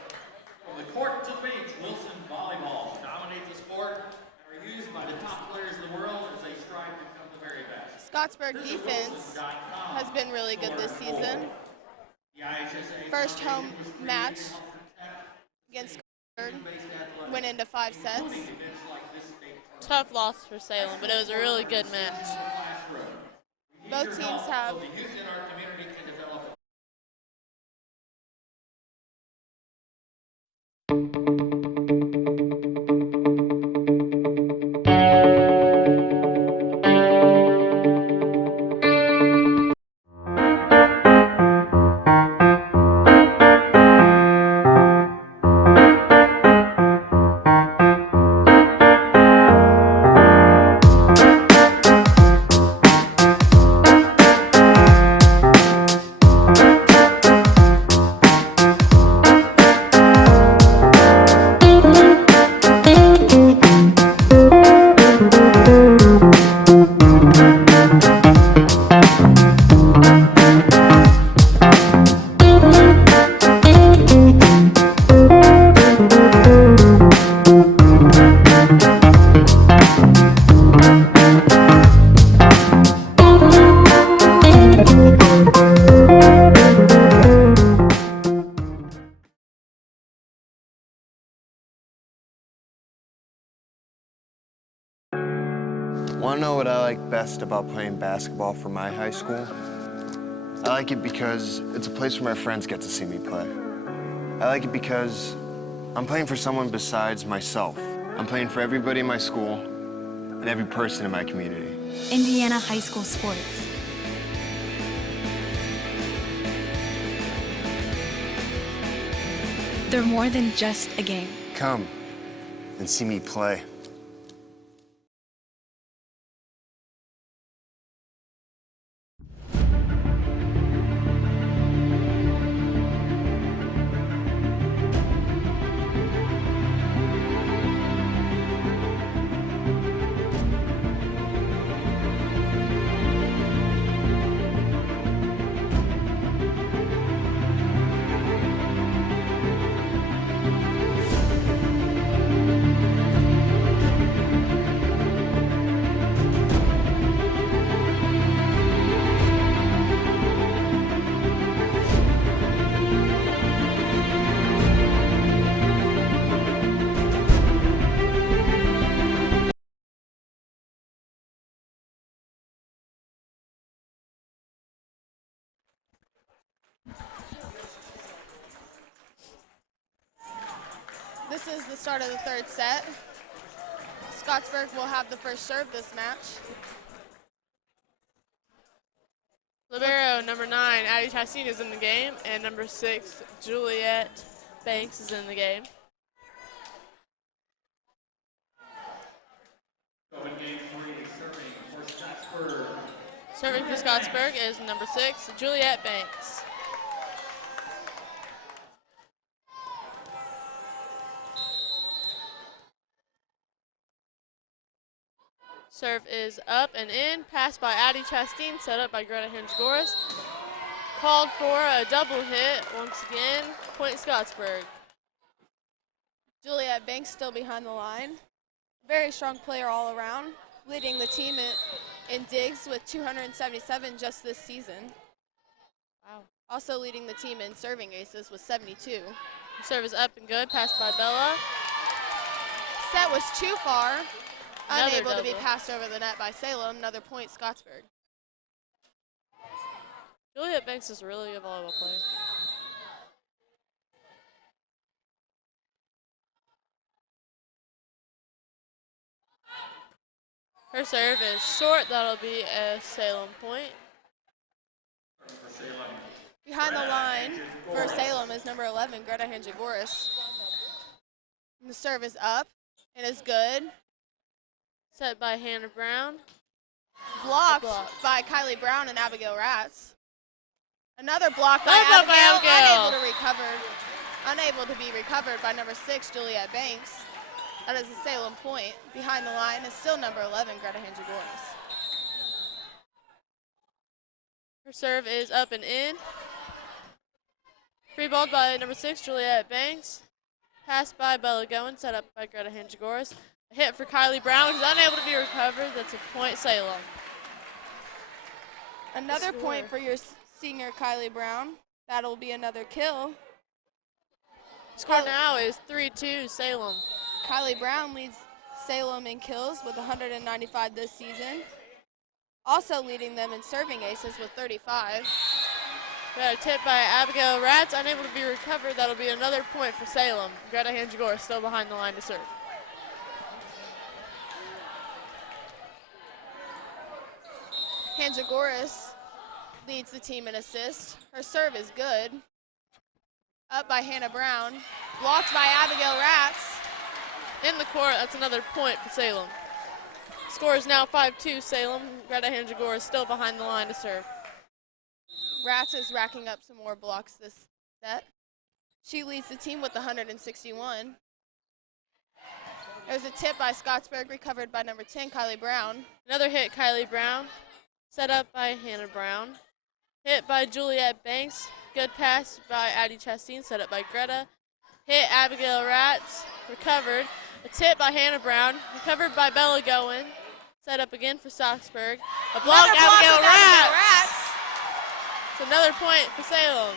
From the court to the bench, Wilson Volleyballs dominate the sport and are used by the top players in the world as they strive to become the very best. Scottsburg defense has been really good this season. First home match against Scottsburg went into 5 sets. Tough loss for Salem, but it was a really good match. Both teams have Want to know what I like best about playing basketball for my high school? I like it because it's a place where my friends get to see me play. I like it because I'm playing for someone besides myself. I'm playing for everybody in my school and every person in my community. Indiana high school sports. They're more than just a game. Come and see me play. This is the start of the third set. Scottsburg will have the first serve this match. Libero number 9, Addie Chastain is in the game, and number 6, Juliet Banks is in the game. Serving for Scottsburg is number 6, Juliet Banks. Serve is up and in. Pass by Addie Chastain, set up by Greta Hinge-Goris. Called for a double hit once again. Point Scottsburg. Juliet Banks still behind the line. Very strong player all around, leading the team in digs with 277 just this season. Wow. Also leading the team in serving aces with 72. Serve is up and good. Pass by Bella. Set was too far. Another Unable to be double. passed over the net by Salem. Another point, Scottsburg. Juliet Banks is a really good volleyball player. Her serve is short. That'll be a Salem point. Behind the line for Salem is number 11, Greta Hinge-Goris. The serve is up and is good. Set by Hannah Brown. Blocked Block. by Kylie Brown and Abigail Ratz. Another block by Another block by Abigail, Abigail. unable to be recovered by number 6, Juliet Banks. That is a Salem point. Behind the line is still number 11, Greta Hinge-Goris. Her serve is up and in. Free balled by number 6, Juliet Banks. Passed by Bella Goen, set up by Greta Hinge-Goris. A hit for Kylie Brown, who's unable to be recovered. That's a point, Salem. Another point for your senior Kylie Brown. That'll be another kill. Score now is 3-2, Salem. Kylie Brown leads Salem in kills with 195 this season. Also leading them in serving aces with 35. We got a tip by Abigail Ratz, unable to be recovered. That'll be another point for Salem. Greta Hinge-Goris still behind the line to serve. Hinge-Goris leads the team in assists. Her serve is good. Up by Hannah Brown. Blocked by Abigail Ratz. In the court, that's another point for Salem. Score is now 5-2, Salem. Greta Hinge-Goris still behind the line to serve. Ratz is racking up some more blocks this set. She leads the team with 161. There's a tip by Scottsburg, recovered by number 10, Kylie Brown. Another hit, Kylie Brown. Set up by Hannah Brown. Hit by Juliet Banks. Good pass by Addie Chastain, set up by Greta. Hit Abigail Ratz, recovered. A tip by Hannah Brown, recovered by Bella Goen. Set up again for Scottsburg. A block, Abigail Ratz. It's another point for Salem.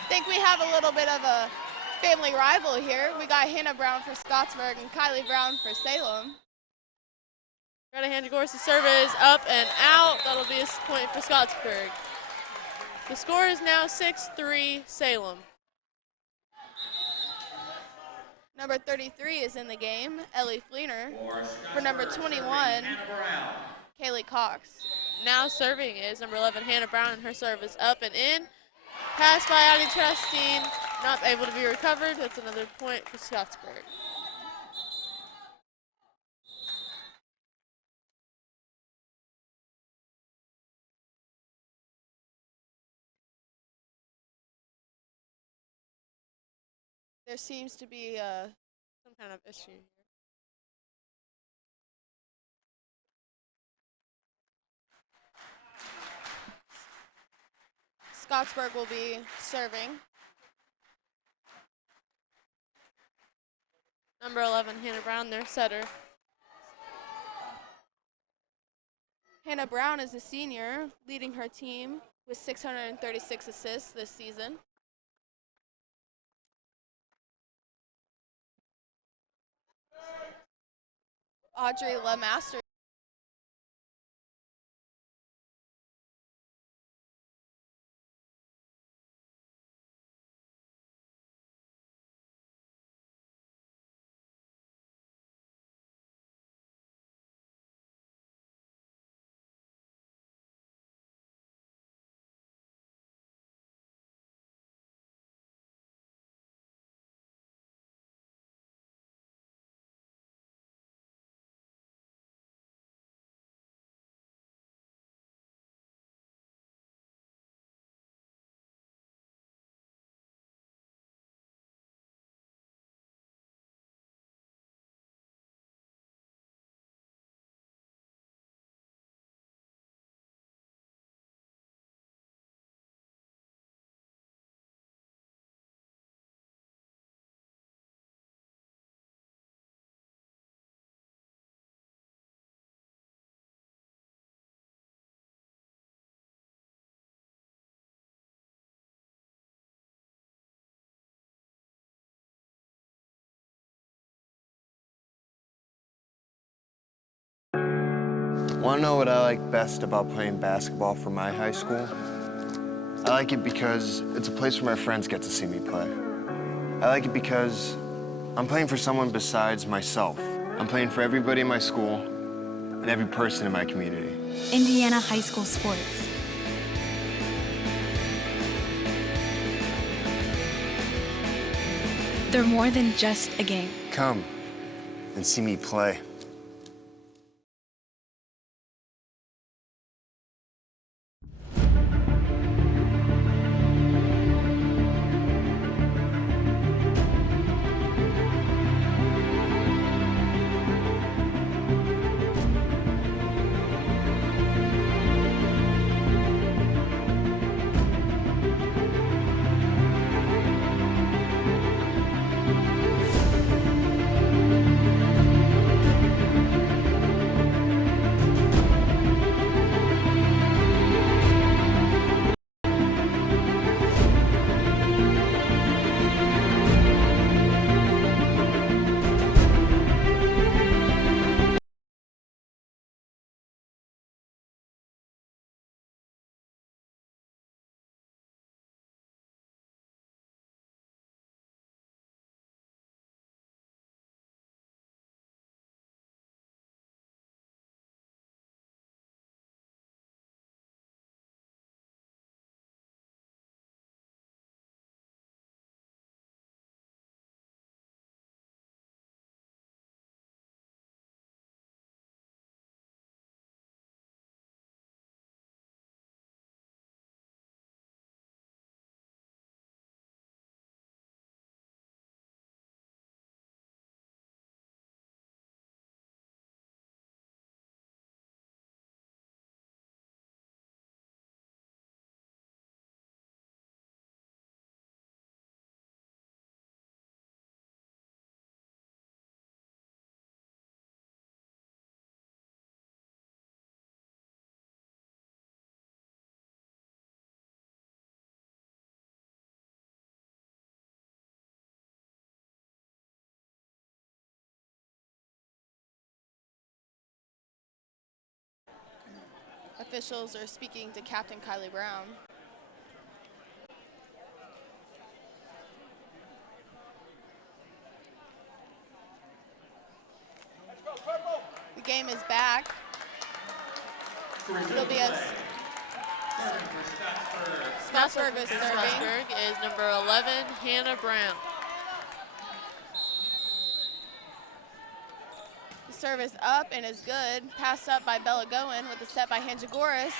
I think we have a little bit of a family rival here. We got Hannah Brown for Scottsburg and Kylie Brown for Salem. Greta Hinge-Goris' serve is up and out. That'll be a point for Scottsburg. The score is now 6-3 Salem. Number 33 is in the game, Ellie Fleener. For number 21, Kaylee Cox. Now serving is number 11, Hannah Brown, and her serve is up and in. Pass by Addie Chastain, not able to be recovered. That's another point for Scottsburg. There seems to be Some kind of issue here. Scottsburg will be serving. Number 11, Hannah Brown, their setter. Hannah Brown is a senior, leading her team with 636 assists this season. Audrey LeMaster Want to know what I like best about playing basketball for my high school? I like it because it's a place where my friends get to see me play. I like it because I'm playing for someone besides myself. I'm playing for everybody in my school and every person in my community. Indiana high school sports. They're more than just a game. Come and see me play. Officials are speaking to Captain Kylie Brown. The game is back. It'll be a Scottsburg is serving. Scottsburg is number 11, Hannah Brown. The service up and is good. Passed up by Bella Goen with a set by Hanjagoras.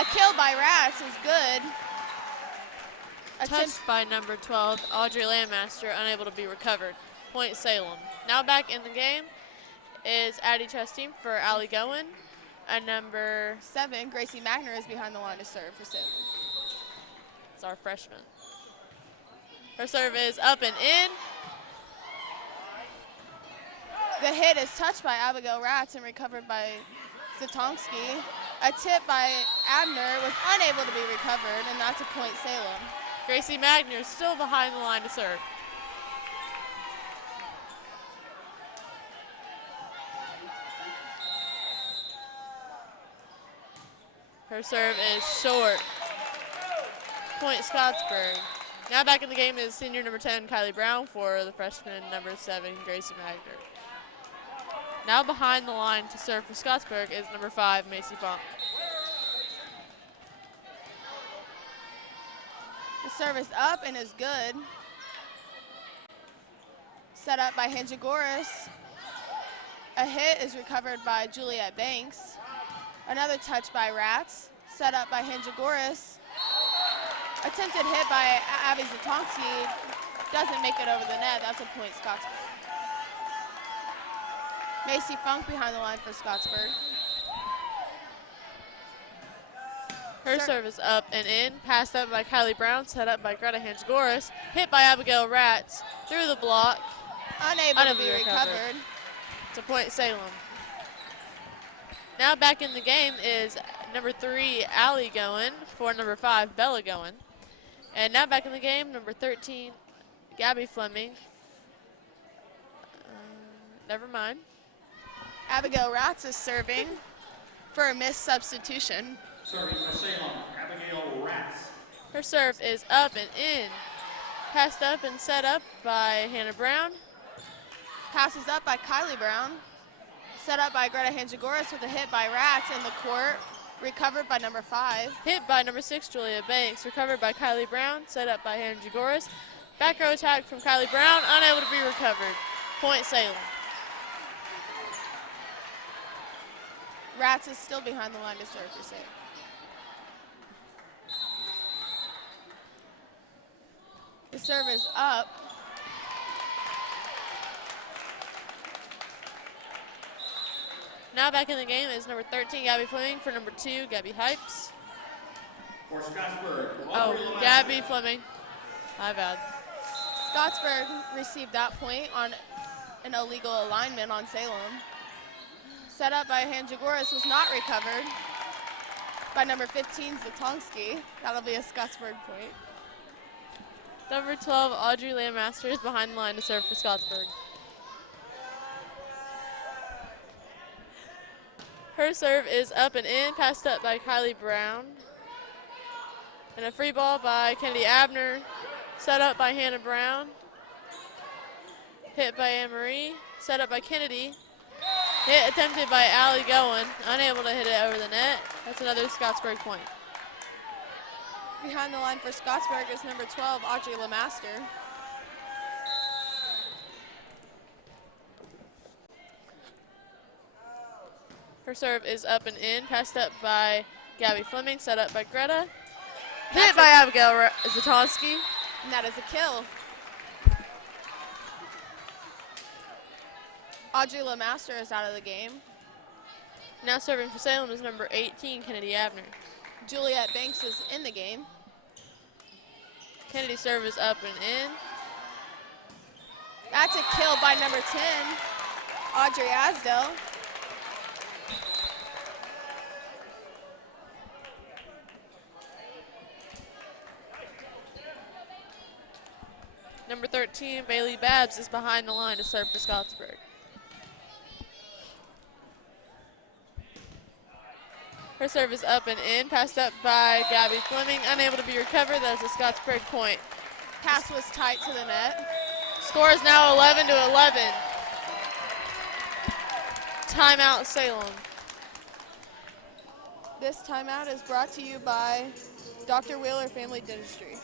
A kill by Rats is good. Touched by number 12, Audrey Landmaster, unable to be recovered. Point Salem. Now back in the game is Addie Chastain for Allie Goen. And number 7, Gracie Magner is behind the line to serve for Salem. It's our freshman. Her serve is up and in. The hit is touched by Abigail Ratz and recovered by Zatonsky. A tip by Abner was unable to be recovered, and that's a point Salem. Gracie Magner still behind the line to serve. Her serve is short. Point Scottsburg. Now back in the game is senior number 10, Kylie Brown, for the freshman number 7, Gracie Magner. Now behind the line to serve for Scottsburg is number 5, Macy Funk. The service up and is good. Set up by Hanjagoras. A hit is recovered by Juliet Banks. Another touch by Rats. Set up by Hanjagoras. Attempted hit by Abby Zatonsky. Doesn't make it over the net. That's a point Scottsburg. Macy Funk behind the line for Scottsburg. Her service up and in. Passed up by Kylie Brown. Set up by Greta Hanjagoras. Hit by Abigail Ratz. Through the block. Unable to be recovered. It's a point Salem. Now back in the game is number 3, Allie Goen, for number 5, Bella Goen. And now back in the game, number 13, Gabby Fleming. Never mind. Abigail Ratz is serving for a missed substitution. Serving for Salem, Abigail Ratz. Her serve is up and in. Passed up and set up by Hannah Brown. Passes up by Kylie Brown. Set up by Greta Hanjagoras with a hit by Rats in the court. Recovered by number 5. Hit by number 6, Julia Banks. Recovered by Kylie Brown. Set up by Hannah Jagoras. Back row attack from Kylie Brown. Unable to be recovered. Point Salem. Rats is still behind the line to serve for Salem. The serve is up. Now back in the game is number 13, Gabby Fleming, for number 2, Gabby Hypes. For Scottsburg, Oh, Gabby Fleming. My bad. Scottsburg received that point on an illegal alignment on Salem. Set up by Hanjagoras was not recovered by number 15, Zatonsky. That'll be a Scottsburg point. Number 12, Audrey Landmaster is behind the line to serve for Scottsburg. Her serve is up and in, passed up by Kylie Brown. And a free ball by Kennedy Abner, set up by Hannah Brown. Hit by Anne-Marie, set up by Kennedy. Hit attempted by Allie Goen, unable to hit it over the net. That's another Scottsburg point. Behind the line for Scottsburg is number 12, Audrey Lemaster. Her serve is up and in, passed up by Gabby Fleming, set up by Greta. Hit by Abigail Zatonsky. And that is a kill. Audrey Lemaster is out of the game. Now serving for Salem is number 18, Kennedy Abner. Juliet Banks is in the game. Kennedy's serve is up and in. That's a kill by number 10, Audrey Asdell. Number 13, Bailey Babs, is behind the line to serve for Scottsburg. Her serve is up and in, passed up by Gabby Fleming, unable to be recovered. That's a Scottsburg point. Pass was tight to the net. Score is now 11 to 11. Timeout Salem. This timeout is brought to you by Dr. Wheeler Family Dentistry.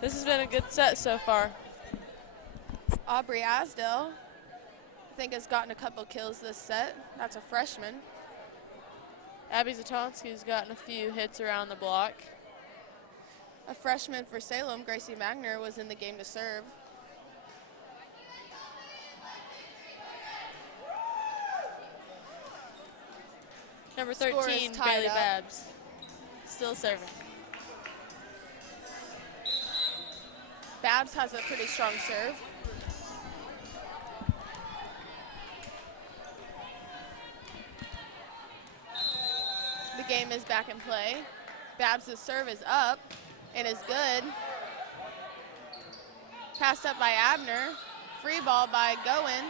This has been a good set so far. Aubrey Asdell, I think, has gotten a couple kills this set. That's a freshman. Abby Zatonsky's gotten a few hits around the block. A freshman for Salem, Gracie Magner, was in the game to serve. Number Score is 13, tied Bailey up. Babs, still serving. Babs has a pretty strong serve. The game is back in play. Babs' serve is up and is good. Passed up by Abner. Free ball by Goen.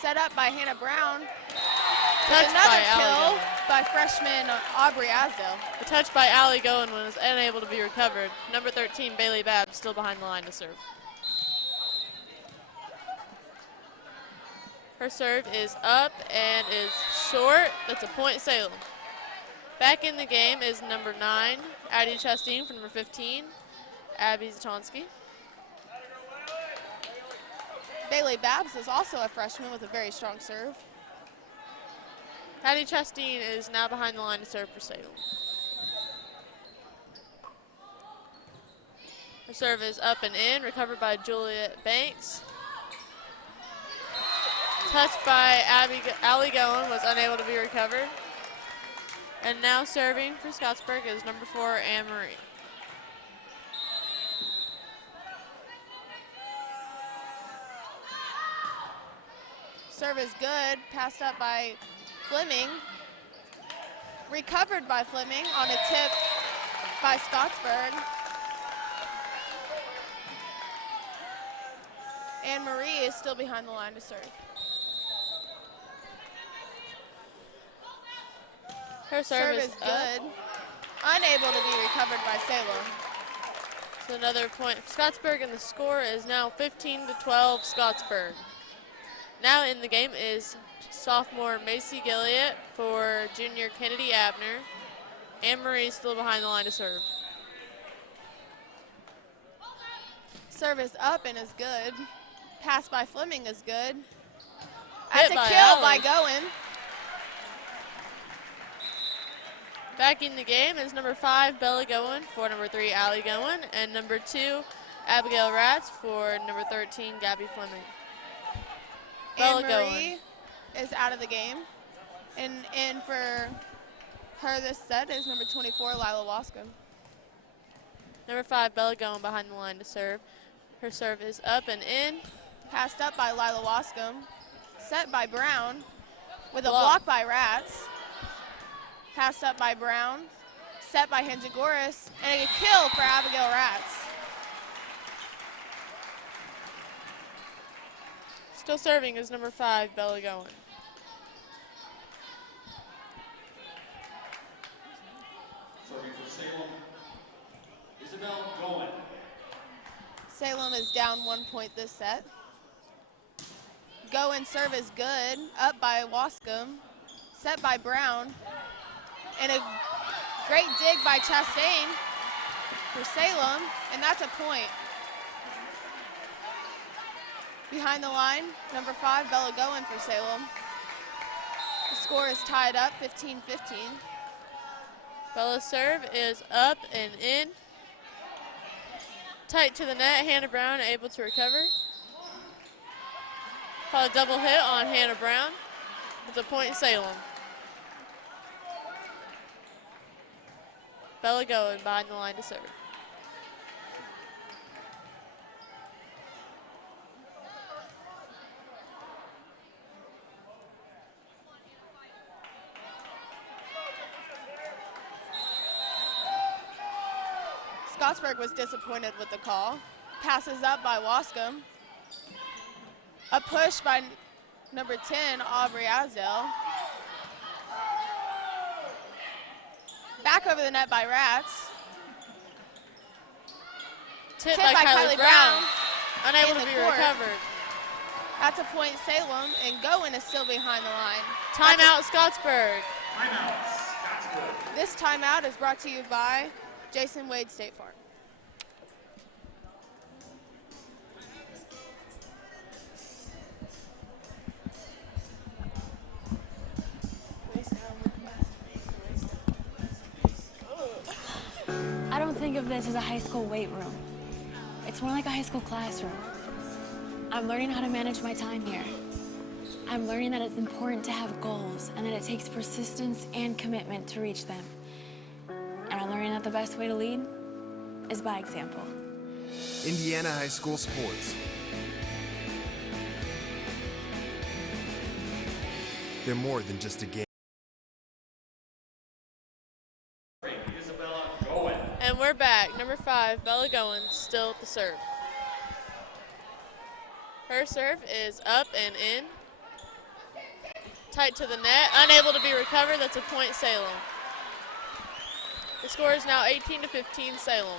Set up by Hannah Brown. Touched Another by kill Allie Goen. by freshman Aubrey Asdell. The touch by Allie Goen was unable to be recovered. Number 13, Bailey Babs, still behind the line to serve. Her serve is up and is short. That's a point Salem. Back in the game is number 9, Addie Chastain, from number 15, Abby Zatonsky. Bailey Babs is also a freshman with a very strong serve. Addie Chastain is now behind the line to serve for Salem. Her serve is up and in, recovered by Juliet Banks. Touched by Allie Goen, was unable to be recovered. And now serving for Scottsburg is number 4, Anne-Marie. Serve is good, passed up by Fleming. Recovered by Fleming on a tip by Scottsburg. Anne Marie is still behind the line to serve. Her serve is good. Unable to be recovered by Salem. So another point for Scottsburg, and the score is now 15-12 Scottsburg. Now in the game is sophomore Macy Gilliott for junior Kennedy Abner. Anne Marie still behind the line to serve. Serve is up and is good. Pass by Fleming is good. Hit That's a by kill by Allie. Goen. Back in the game is number 5, Bella Goen for number 3, Allie Goen, and number 2, Abigail Ratz for number 13, Gabby Fleming. Bella Anne Marie is out of the game. And for her this set is number 24, Lila Wascom. Number 5, Bella Goen behind the line to serve. Her serve is up and in. Passed up by Lila Wascom. Set by Brown with a block by Ratz. Passed up by Brown. Set by Hanjagoras. And a kill for Abigail Ratz. Still serving is number 5, Bella Goen. Serving for Salem, Isabel Goen. Salem is down 1 point this set. Goen serve is good. Up by Wascom. Set by Brown. And a great dig by Chastain for Salem. And that's a point. Behind the line, number 5, Bella Goen for Salem. The score is tied up, 15-15. Bella's serve is up and in. Tight to the net, Hannah Brown able to recover. Call a double hit on Hannah Brown. It's a point Salem. Bella Goen behind the line to serve. Scottsburg was disappointed with the call. Passes up by Wascom. A push by number 10, Aubrey Asdell. Back over the net by Ratz. Tip by Kylie Brown. Unable to be recovered. That's a point Salem, and Goen is still behind the line. Timeout Scottsburg. Timeout, Scottsburg. This timeout is brought to you by Jason Wade State Farm. I don't think of this as a high school weight room. It's more like a high school classroom. I'm learning how to manage my time here. I'm learning that it's important to have goals and that it takes persistence and commitment to reach them. And I'm learning that the best way to lead is by example. Indiana high school sports. They're more than just a game. Isabella Goen. And we're back. Number 5, Bella Goen, still at the serve. Her serve is up and in. Tight to the net, unable to be recovered. That's a point Salem. The score is now 18-15 Salem.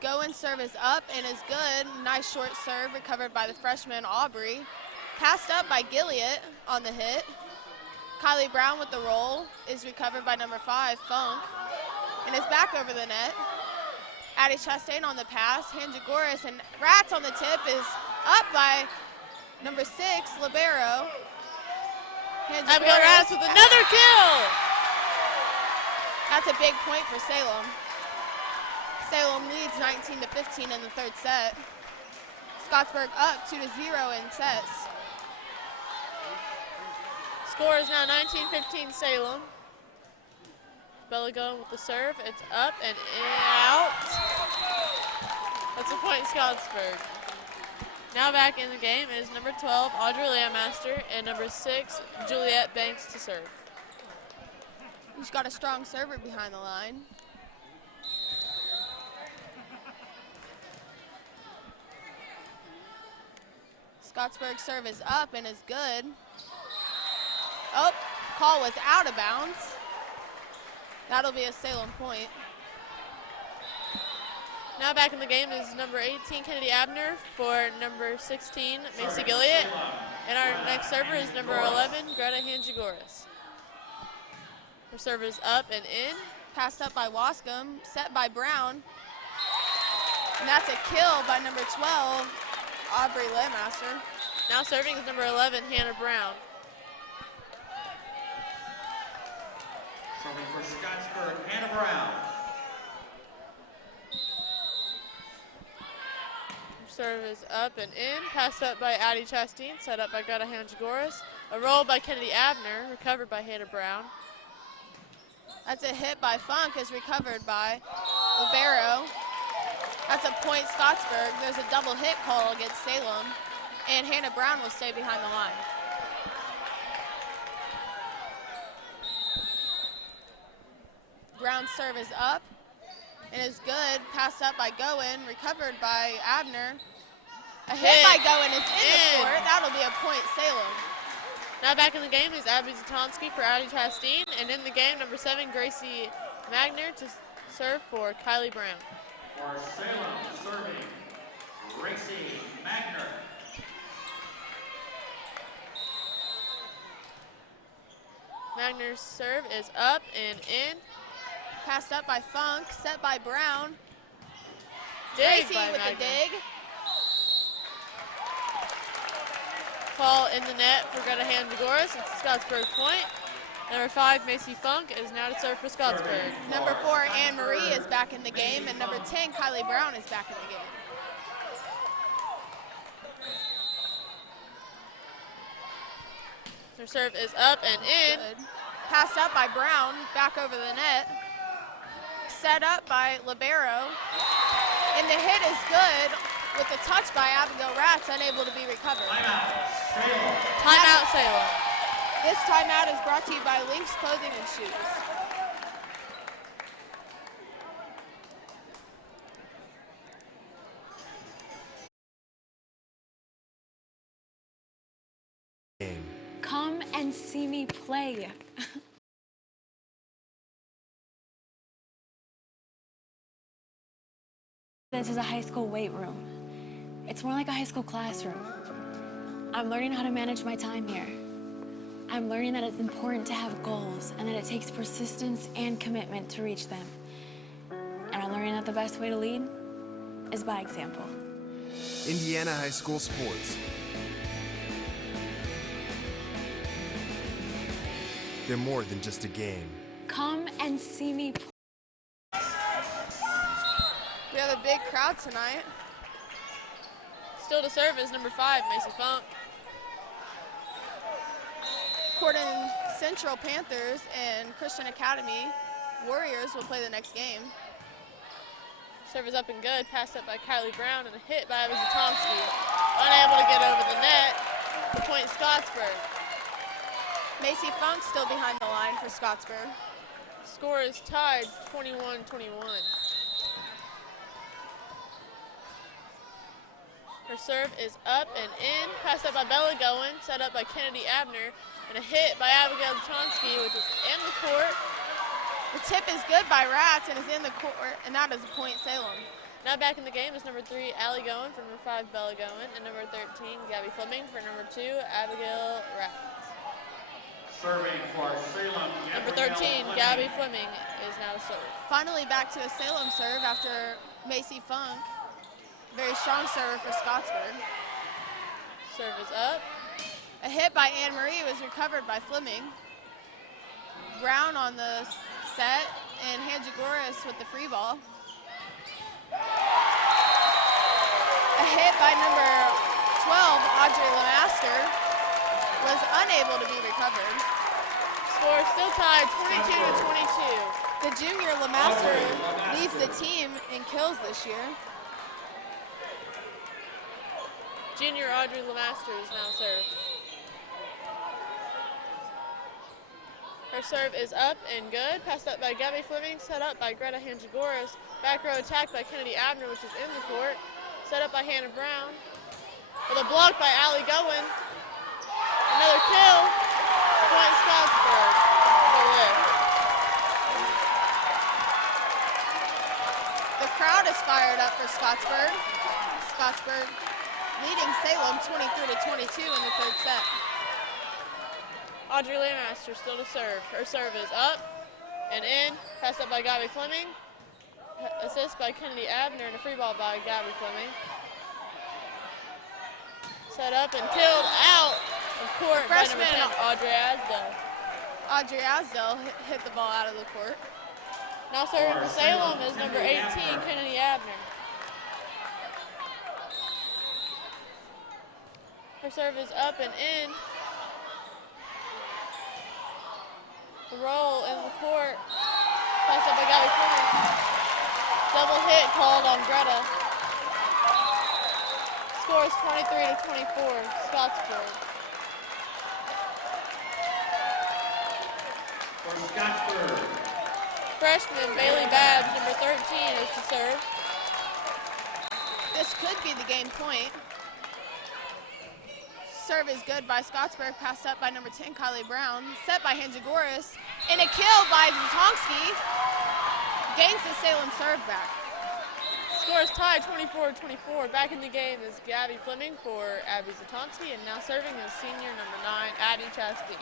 Goen's serve is up and is good. Nice short serve recovered by the freshman Aubrey. Passed up by Gilliott on the hit. Kylie Brown with the roll is recovered by number 5, Funk, and is back over the net. Addie Chastain on the pass. Hanjagoras and Ratz on the tip is up by number 6, Libero. Abigail Ratz with another kill. That's a big point for Salem. Salem leads 19-15 in the third set. Scottsburg up 2-0 in sets. Score is now 19-15 Salem. Bella Goen with the serve. It's up and out. That's a point Scottsburg. Now back in the game is number 12, Audrey Landmaster, and number 6, Juliet Banks to serve. She's got a strong server behind the line. Scottsburg serve is up and is good. Oh, call was out of bounds. That'll be a Salem point. Now back in the game is number 18, Kennedy Abner, for number 16, Macy Gilliott. And our next server is number 11, Greta Hangigoris. Her serve is up and in. Passed up by Wascom, set by Brown. And that's a kill by number 12, Aubrey Lemaster. Now serving is number 11, Hannah Brown. Serving for Scottsburg, Hannah Brown. Serve is up and in. Passed up by Addie Chastain, set up by Greta Hangigoris. A roll by Kennedy Abner, recovered by Hannah Brown. That's a hit by Funk, is recovered by Libero. That's a point Scottsburg. There's a double hit call against Salem, and Hannah Brown will stay behind the line. Brown's serve is up and is good. Passed up by Goen, recovered by Abner. A hit by Goen is in the court. That'll be a point Salem. Now back in the game is Abby Zatonsky for Addie Chastain, and in the game, number 7, Gracie Magner to serve for Kylie Brown. For Salem, serving Gracie Magner. Magner's serve is up and in. Passed up by Funk, set by Brown. Dig Gracie by with Magner. the dig. Call in the net for Greta Hangigoris. It's a Scottsburg point. Number 5, Macy Funk, is now to serve for Scottsburg. Number 4, Anne Marie is back in the game, and number 10, Kylie Brown is back in the game. Her serve is up and in. Good. Passed up by Brown, back over the net. Set up by Libero. And the hit is good with the touch by Abigail Ratz, unable to be recovered. Timeout, Salem. Timeout, Salem. This timeout is brought to you by Lynx Clothing and Shoes. Come and see me play. This is a high school weight room. It's more like a high school classroom. I'm learning how to manage my time here. I'm learning that it's important to have goals and that it takes persistence and commitment to reach them. And I'm learning that the best way to lead is by example. Indiana high school sports. They're more than just a game. Come and see me play. We have a big crowd tonight. Still to serve is number 5, Macy Funk. Corden Central Panthers and Christian Academy Warriors will play the next game. Serve is up and good. Passed up by Kylie Brown and a hit by Abby Zatonsky. Unable to get over the net. The point Scottsburg. Macy Funk still behind the line for Scottsburg. Score is tied 21-21. Her serve is up and in. Passed up by Bella Goen, set up by Kennedy Abner, and a hit by Abigail Zatonsky, which is in the court. The tip is good by Ratz and is in the court, and that is a point Salem. Now back in the game is number 3, Allie Goen for number 5, Bella Goen, and number 13, Gabby Fleming for number 2, Abigail Ratz. Serving for Salem. Number Gabrielle 13, Fleming. Gabby Fleming is now served. Finally back to a Salem serve after Macy Funk. Very strong server for Scottsburg. Serve is up. A hit by Anne Marie was recovered by Fleming. Brown on the set and Hangigoris with the free ball. A hit by number 12, Audrey Lemaster, was unable to be recovered. Score still tied 22-22. The junior Lemaster leads the team in kills this year. Junior Audrey Lemaster is now served. Her serve is up and good. Passed up by Gabby Fleming, set up by Greta Hangigoris. Back row attack by Kennedy Abner, which is in the court. Set up by Hannah Brown. With a block by Allie Gowen. Another kill. Point Scottsburg. The lift. The crowd is fired up for Scottsburg. Scottsburg leading Salem 23-22 in the third set. Audrey Landmaster still to serve. Her serve is up and in. Passed up by Gabby Fleming. Assist by Kennedy Abner and a free ball by Gabby Fleming. Set up and killed out of court by number 10, Audrey Asdell. Audrey Asdell hit the ball out of the court. Now serving for Salem is number 18, Kennedy Abner. Her serve is up and in. The roll in the court. Passed up by Gabby Fleming. Double hit called on Greta. Score is 23-24, Scottsburg. For Scottsburg. Freshman Bailey Babbs, number 13, is to serve. This could be the game point. Serve is good by Scottsburg, passed up by number 10, Kylie Brown. Set by Hanjagoras, and a kill by Zatonski. Gains the Salem serve back. Score is tied 24-24. Back in the game is Gabby Fleming for Abby Zatonski, and now serving is senior number 9, Addie Chastain.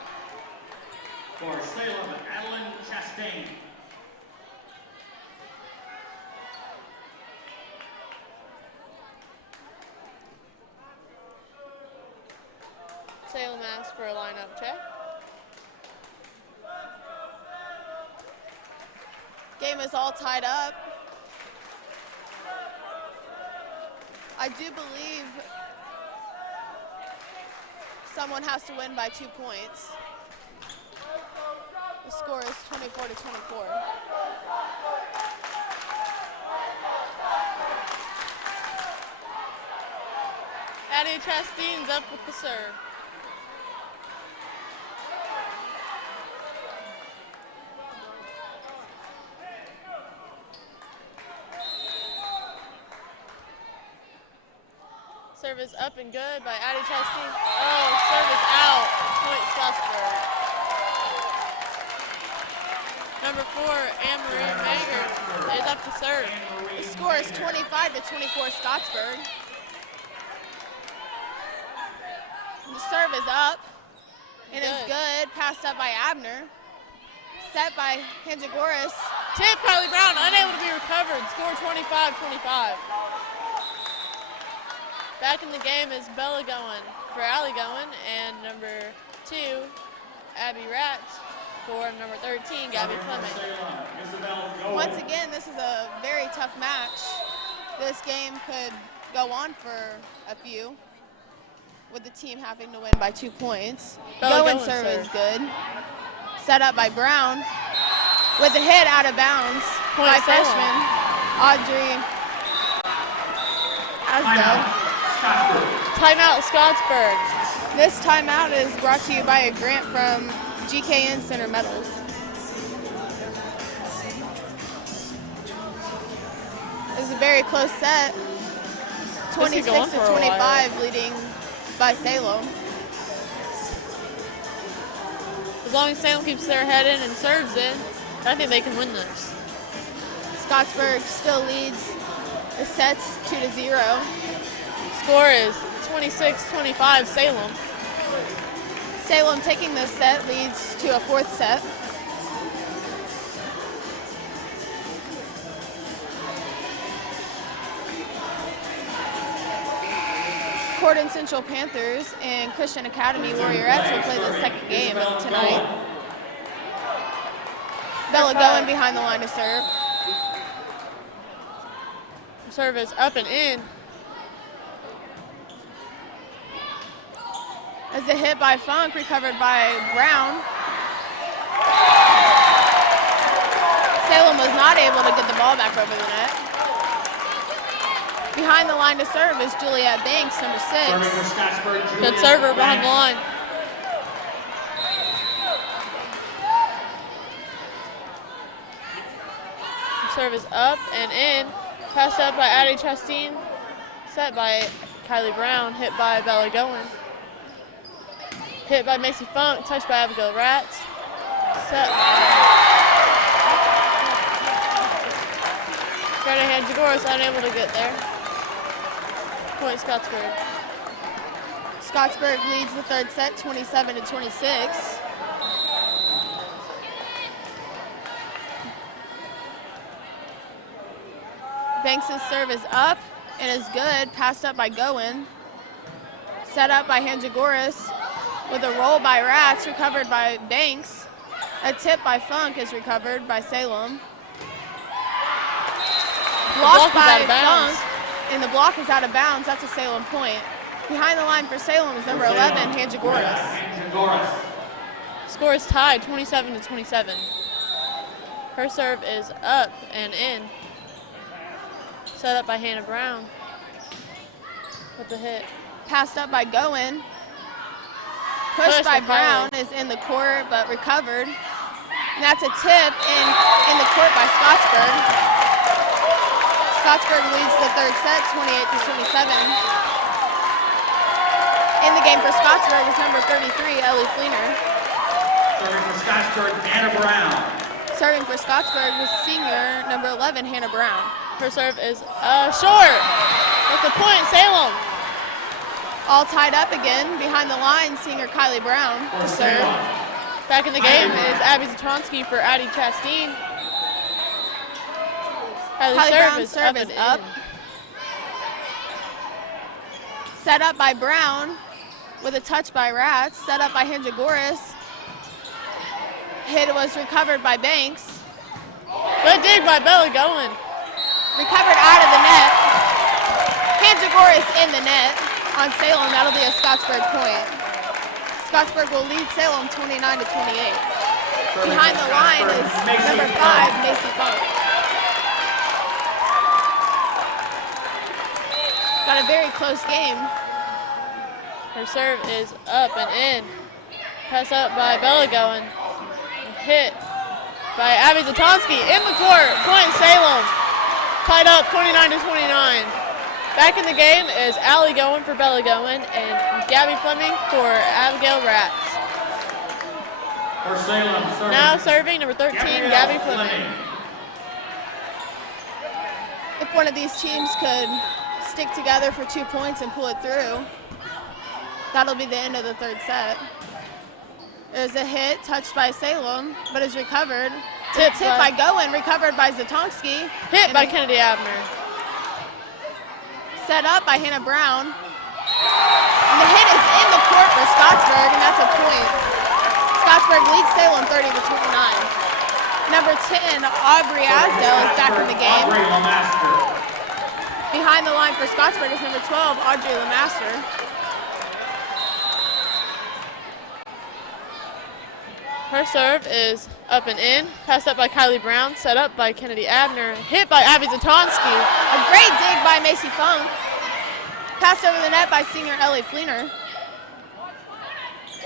For Salem, Adeline Chastain. Salem asks for a lineup check. Game is all tied up. I do believe someone has to win by 2 points. The score is 24-24. Addie Chastain's up with the serve. Service up and good by Addie Chastain. Oh, service out. Point Scottsburg. Number 4, Anne-Marie Mager is up to serve. The score is 25-24 Scottsburg. The serve is up and it's good. Passed up by Abner. Set by Hanjagoras. Tip, Kylie Brown, unable to be recovered. Score 25-25. Back in the game is Bella Gowen for Allie Gowen and number 2, Abby Ratz for number 13, Gabby Fleming. Once again, this is a very tough match. This game could go on for a few, with the team having to win by 2 points. Gowen's serve is good. Set up by Brown with a hit out of bounds by freshman Audrey Asdell. Timeout Scottsburg. This timeout is brought to you by a grant from GKN Center Metals. This is a very close set. 26-25 leading by Salem. As long as Salem keeps their head in and serves it, I think they can win this. Scottsburg still leads the sets 2-0. Score is 26-25 Salem. Salem taking this set leads to a 4th set. Corden Central Panthers and Christian Academy Warriorettes will play the second game of tonight. Bella Gowen behind the line to serve. Serve is up and in. As a hit by Funk, recovered by Brown. Salem was not able to get the ball back over the net. Behind the line to serve is Juliet Banks, number 6. Good server behind the line. Serve is up and in. Passed up by Addie Chastain. Set by Kylie Brown, hit by Bella Goen. Hit by Macy Funk, touched by Abigail Ratz. Set. Greta Jagoras unable to get there. Point Scottsburg. Scottsburg leads the third set 27-26. Banks' serve is up and is good, passed up by Goen. Set up by Hanjagoras with a roll by Ratz, recovered by Banks. A tip by Funk is recovered by Salem. Blocked by Funk, and the block is out of bounds. That's a Salem point. Behind the line for Salem is number 11, Hanjagoras. Score is tied, 27-27. Her serve is up and in. Set up by Hannah Brown with the hit. Passed up by Goen. Pushed by Brown is in the court, but recovered. And that's a tip in the court by Scottsburg. Scottsburg leads the third set, 28-27. In the game for Scottsburg is number 33, Ellie Fleener. Serving for Scottsburg, Hannah Brown. Serving for Scottsburg was senior number 11, Hannah Brown. Her serve is short. With the point, Salem. All tied up again. Behind the line, senior Kylie Brown to serve. Back in the game is Abby Zatonsky for Addie Chastain. Kylie Brown's serve is up. Set up by Brown with a touch by Ratz. Set up by Hanjagoras. Hit was recovered by Banks. Good dig by Bella Goen. Recovered out of the net. Hanjagoras in the net on Salem. That'll be a Scottsburg point. Scottsburg will lead Salem 29-28. Behind the line is number 5, Macy Funk. Got a very close game. Her serve is up and in. Pass up by Bella Goen. Hit by Abby Zatonsky in the court. Point Salem. Tied up 29-29. Back in the game is Allie Goen for Bella Goen and Gabby Fleming for Abigail Ratz. For Salem, serving. Now serving number 13, Gabby Fleming. If one of these teams could stick together for 2 points and pull it through, that'll be the end of the third set. There's a hit touched by Salem, but is recovered. Tip by Goen, recovered by Zatonsky. Hit by Kennedy Abner. Set up by Hannah Brown. And the hit is in the court for Scottsburg, and that's a point. Scottsburg leads Salem 30-29. Number 10, Aubrey Asdale is back in the game. Aubrey Lemaster. Behind the line for Scottsburg is number 12, Audrey Lemaster. Her serve is up and in. Passed up by Kylie Brown. Set up by Kennedy Abner. Hit by Abby Zatonsky. A great dig by Macy Funk. Passed over the net by senior Ellie Fleener.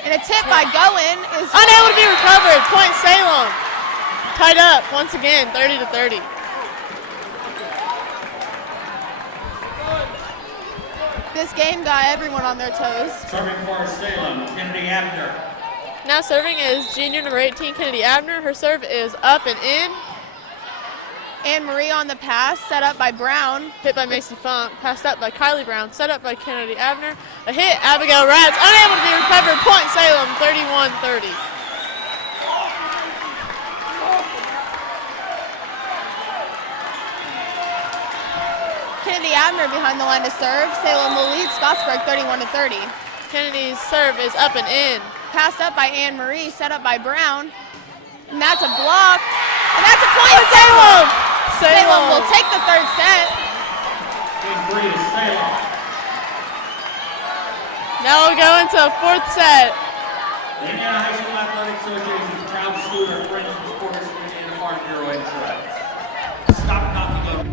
And a tip by Goen is unable to be recovered. Point Salem. Tied up once again, 30-30. This game got everyone on their toes. Serving for Salem, Kennedy Abner. Now serving is junior number 18, Kennedy Abner. Her serve is up and in. Anne Marie on the pass, set up by Brown. Hit by Macy Funk, passed up by Kylie Brown, set up by Kennedy Abner. A hit, Abigail Ratz, unable to be recovered. Point Salem, 31-30. Kennedy Abner behind the line to serve. Salem will lead Scottsburg 31-30. Kennedy's serve is up and in. Passed up by Anne Marie, set up by Brown. And that's a block. And that's a point. Salem! Salem will take the third set. Game 3 is Salem. Now we'll go into a fourth set. The Indiana High School Athletic Association is proud to salute our friends from the Sports Indiana Farm Bureau and Track. Stop knocking up.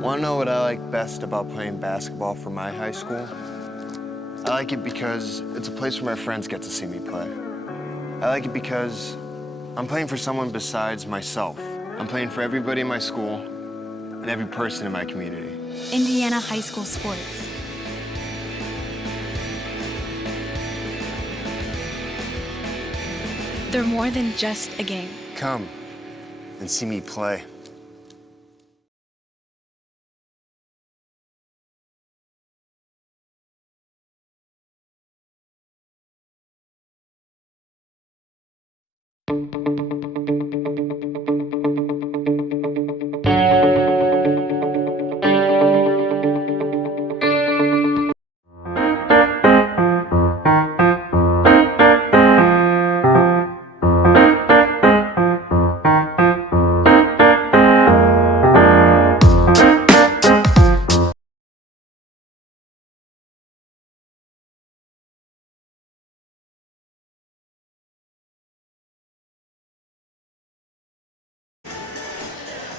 Want to know what I like best about playing basketball for my high school? I like it because it's a place where my friends get to see me play. I like it because I'm playing for someone besides myself. I'm playing for everybody in my school and every person in my community. Indiana high school sports. They're more than just a game. Come and see me play.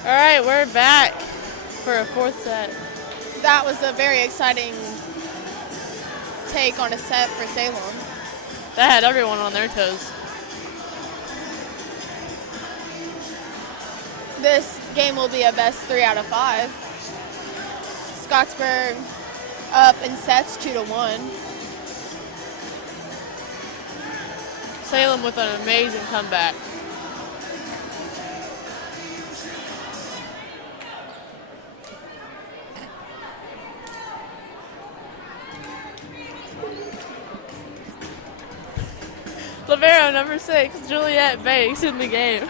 All right, we're back for a fourth set. That was a very exciting take on a set for Salem. That had everyone on their toes. This game will be a best 3 out of 5. Scottsburg up in sets 2-1. Salem with an amazing comeback. Libero number 6, Juliet Banks in the game.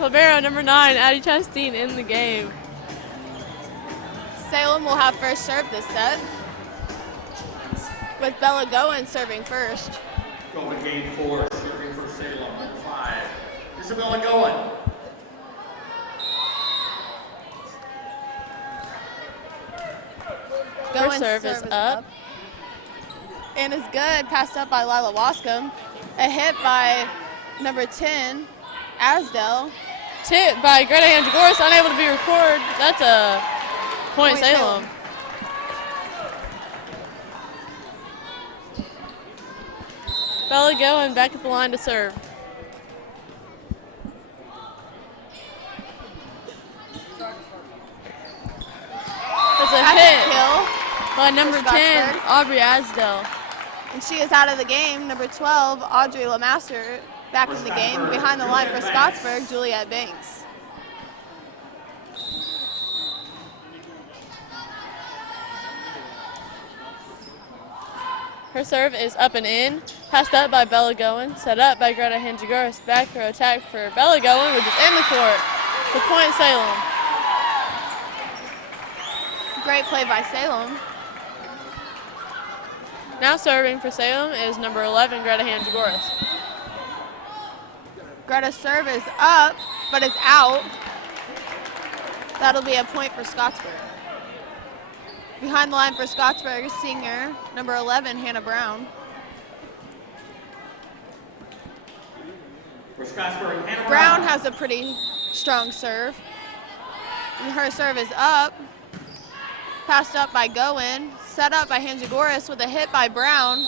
Libero number 9, Addie Chastain in the game. Salem will have first serve this set, with Bella Goen serving first. Going to game 4, serving for Salem, number 5, Isabella Goen. Her serve is up. And is good, passed up by Lila Wascom. A hit by number 10, Asdell. Tip by Greta Angegoris, unable to be recorded. That's a point Salem. Bella Goen back at the line to serve. That's a hit by number 10, Aubrey Asdell. And she is out of the game. Number 12, Audrey Lamaster, back in the game. Behind the line for Scottsburg, Juliet Banks. Her serve is up and in. Passed up by Bella Goen. Set up by Greta Hangegoris. Back row attack for Bella Goen, which is in the court. To point Salem. Great play by Salem. Now serving for Salem is number 11, Greta Hangegoris. Greta's serve is up, but it's out. That'll be a point for Scottsburg. Behind the line for Scottsburg is senior, number 11, Hannah Brown. For Scottsburg, Hannah Brown has a pretty strong serve. And her serve is up. Passed up by Goen. Set up by Hangegoris with a hit by Brown.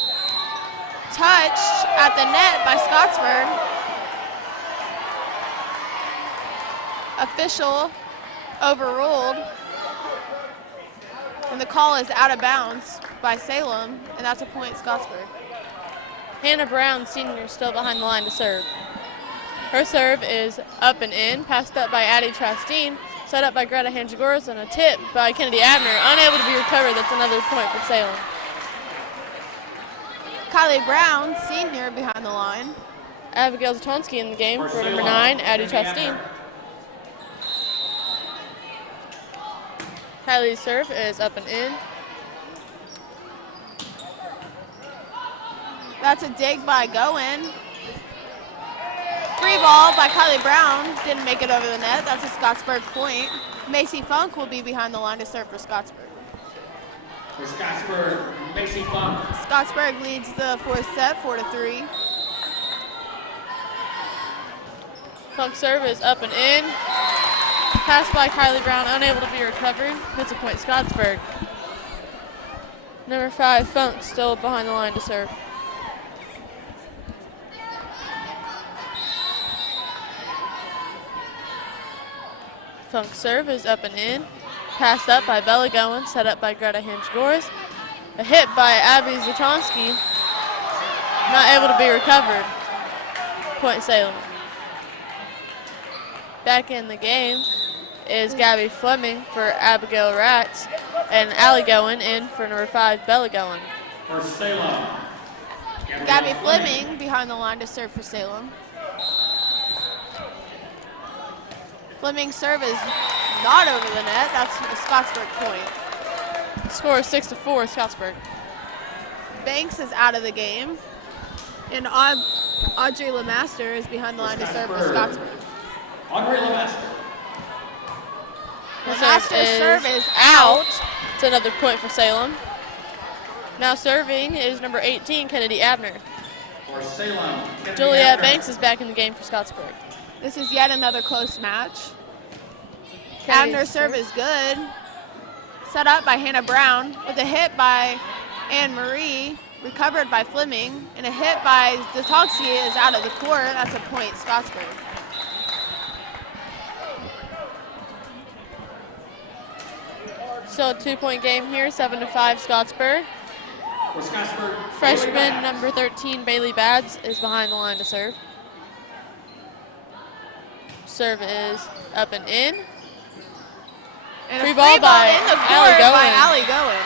Touched at the net by Scottsburg. Official overruled. And the call is out of bounds by Salem, and that's a point Scottsburg. Hannah Brown, senior, still behind the line to serve. Her serve is up and in, passed up by Addie Chastain, set up by Greta Hangegoris, and a tip by Kennedy Abner, unable to be recovered. That's another point for Salem. Kylie Brown, senior, behind the line. Abigail Zatonsky in the game for number 9, Addie Chastain. Kylie's serve is up and in. That's a dig by Goen. Free ball by Kylie Brown. Didn't make it over the net. That's a Scottsburg point. Macy Funk will be behind the line to serve for Scottsburg. For Scottsburg, Macy Funk. Scottsburg leads the fourth set, 4-3. Funk serve is up and in. Pass by Kylie Brown, unable to be recovered. That's a point, Scottsburg. Number 5, Funk, still behind the line to serve. Funk serve is up and in. Passed up by Bella Goins, set up by Greta Hinch-Goris. A hit by Abby Zatonsky, not able to be recovered. Point Salem. Back in the game is Gabby Fleming for Abigail Ratz, and Allie Goin in for number 5, Bella Goin. For Salem. Gabby Fleming behind the line to serve for Salem. Fleming's serve is not over the net. That's a Scottsburg point. Score is 6-4, Scottsburg. Banks is out of the game. And Audrey Lemaster is behind the line to serve for Scottsburg. Audrey Lemaster. Lemaster's serve is out. It's another point for Salem. Now serving is number 18, Kennedy Abner. For Salem. Juliet Banks is back in the game for Scottsburg. This is yet another close match. Kennedy's Abner's serve is good. Set up by Hannah Brown with a hit by Anne Marie, recovered by Fleming, and a hit by Zatonsky is out of the court. That's a point, Scottsburg. Still a 2-point game here, 7-5 Scottsburg. For Scottsburg. Freshman number 13, Bailey Bads, is behind the line to serve. Serve is up and in. And Free a ball by in the Allie court Goin. by Allie Goin.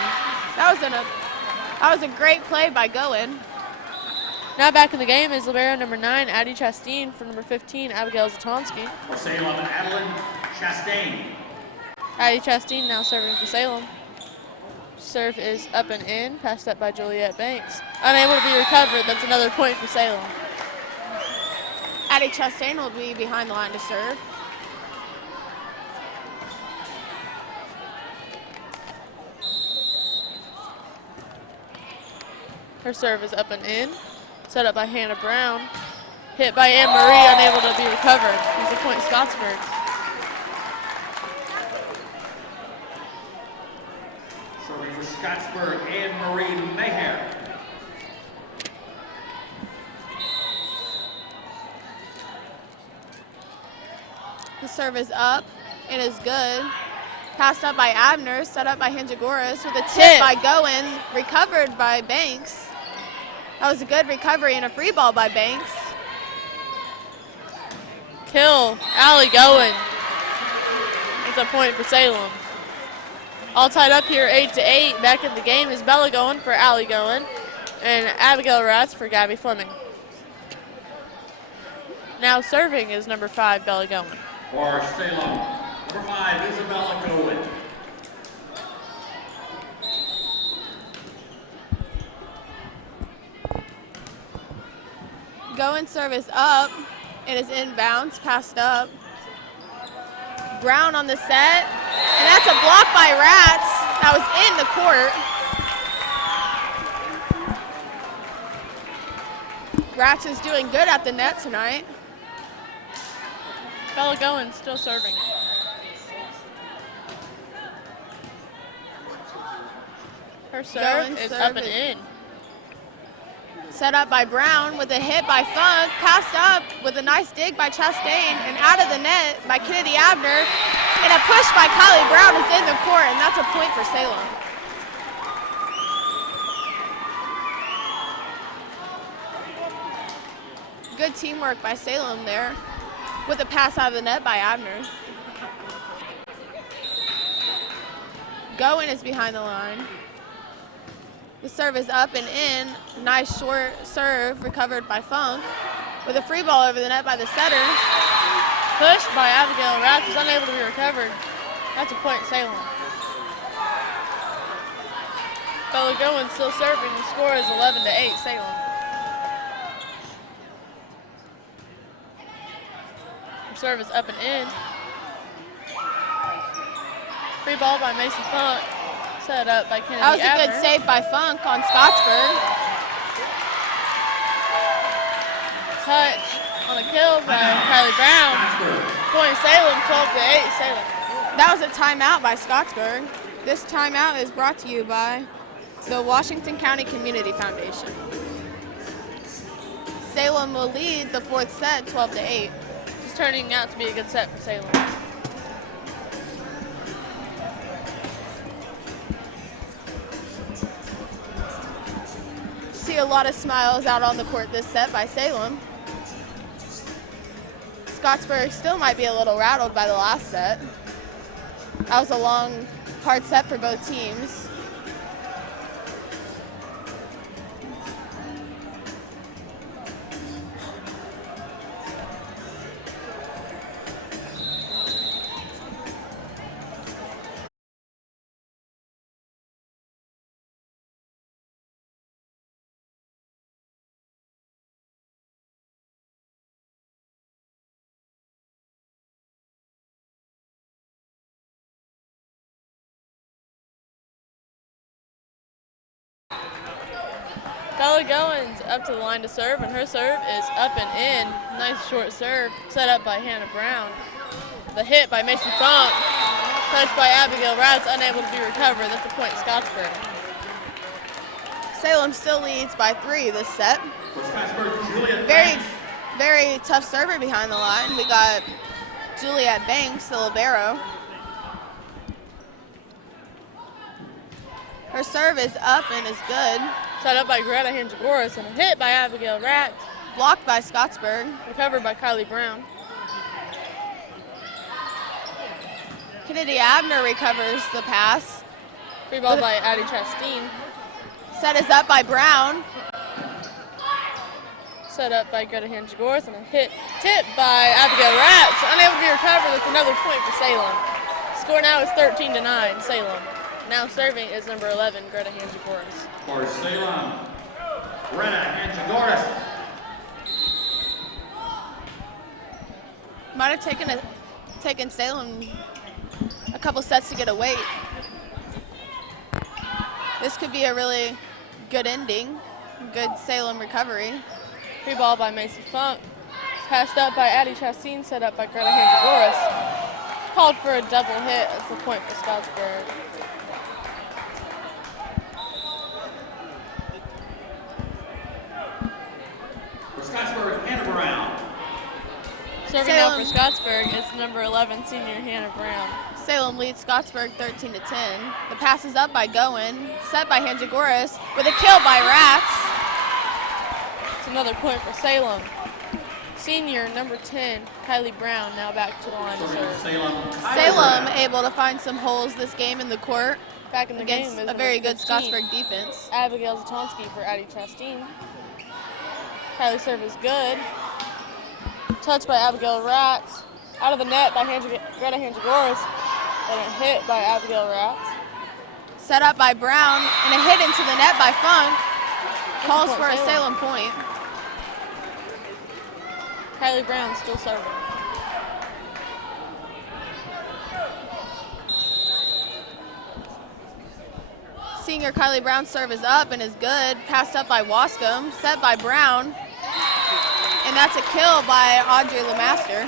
That was a great play by Goin. Now back in the game is libero number 9, Addie Chastain, for number 15, Abigail Zatonsky. For Salem, Adeline Chastain. Addie Chastain now serving for Salem. Serve is up and in, passed up by Juliet Banks. Unable to be recovered, that's another point for Salem. Addie Chastain will be behind the line to serve. Her serve is up and in, set up by Hannah Brown. Hit by Anne Marie, unable to be recovered. It's a point, Scottsburg. Serving for Scottsburg, Anne Marie Maher. The serve is up and is good. Passed up by Abner, set up by Hinjagoras with a tip by Goin, recovered by Banks. That was a good recovery and a free ball by Banks. Kill, Allie Goin. It's a point for Salem. All tied up here, 8-8. Back in the game is Bella Goin for Allie Goin, and Abigail Ratz for Gabby Fleming. Now serving is number 5, Bella Goin. For Salem, number 5, Isabella Goin. Goin serve is up. It is inbounds, passed up. Brown on the set, and that's a block by Ratz. That was in the court. Ratz is doing good at the net tonight. Bella Goin still serving. Her serve Goin is serve up and is- in. Set up by Brown with a hit by Funk, passed up with a nice dig by Chastain, and out of the net by Kennedy Abner, and a push by Kylie Brown is in the court, and that's a point for Salem. Good teamwork by Salem there, with a pass out of the net by Abner. Goin is behind the line. The serve is up and in. Nice short serve recovered by Funk. With a free ball over the net by the setter. Pushed by Abigail Ratz, is unable to be recovered. That's a point, Salem. Bella Goin still serving. The score is 11-8, Salem. Her serve is up and in. Free ball by Mason Funk. Set up by Kennedy That was a Abner. good save by Funk on Scottsburg. Touch on a kill by Kylie Brown. Point Salem, 12-8, Salem. That was a timeout by Scottsburg. This timeout is brought to you by the Washington County Community Foundation. Salem will lead the fourth set, 12-8. This is turning out to be a good set for Salem. See a lot of smiles out on the court this set by Salem. Scottsburg still might be a little rattled by the last set. That was a long, hard set for both teams. Bella Goins up to the line to serve, and her serve is up and in. Nice short serve, set up by Hannah Brown. The hit by Mason Funk, touched by Abigail Routs, unable to be recovered. That's a point Scottsburg. Salem still leads by 3 this set. For Scottsburg, Juliet Very, Banks. very tough server behind the line. We got Juliet Banks, the libero. Her serve is up and is good. Set up by Greta Hanjagoras, and a hit by Abigail Routs, Blocked by Scottsburg. recovered by Kylie Brown. Kennedy Abner recovers the pass. Free ball by Addie Chastain. Set is up by Brown. Set up by Greta Hanjagoras, and a hit tip by Abigail Routs, unable to be recovered. That's another point for Salem. Score now is 13-9, Salem. Now serving is number 11, Greta Hanjagoras. For Salem, Greta Hanjagoras. Might have taken Salem a couple sets to get a weight. This could be a really good ending. Good Salem recovery. Free ball by Macy Funk. Passed up by Addie Chastain, set up by Greta Hanjagoras. Called for a double hit. That's a point for Scottsburg. For Scottsburg, Hannah Brown. Serving now for Scottsburg is number 11, senior Hannah Brown. Salem leads Scottsburg 13-10. The pass is up by Goen, set by Hanjagoras, with a kill by Rats. It's another point for Salem. Senior number 10, Kylie Brown, now back to the line to serve. Salem able to find some holes this game in the court Back in the against game is a very number good 15, Scottsburg defense. Abigail Zatonsky for Addie Chastain. Kylie serve is good. Touched by Abigail Rats. Out of the net by Greta Hanjagoras. And a hit by Abigail Rats. Set up by Brown and a hit into the net by Funk. Calls point for a Salem. Salem point. Kylie Brown still serving. Senior Kylie Brown's serve is up and is good. Passed up by Wascom, set by Brown. And that's a kill by Audrey Lemaster.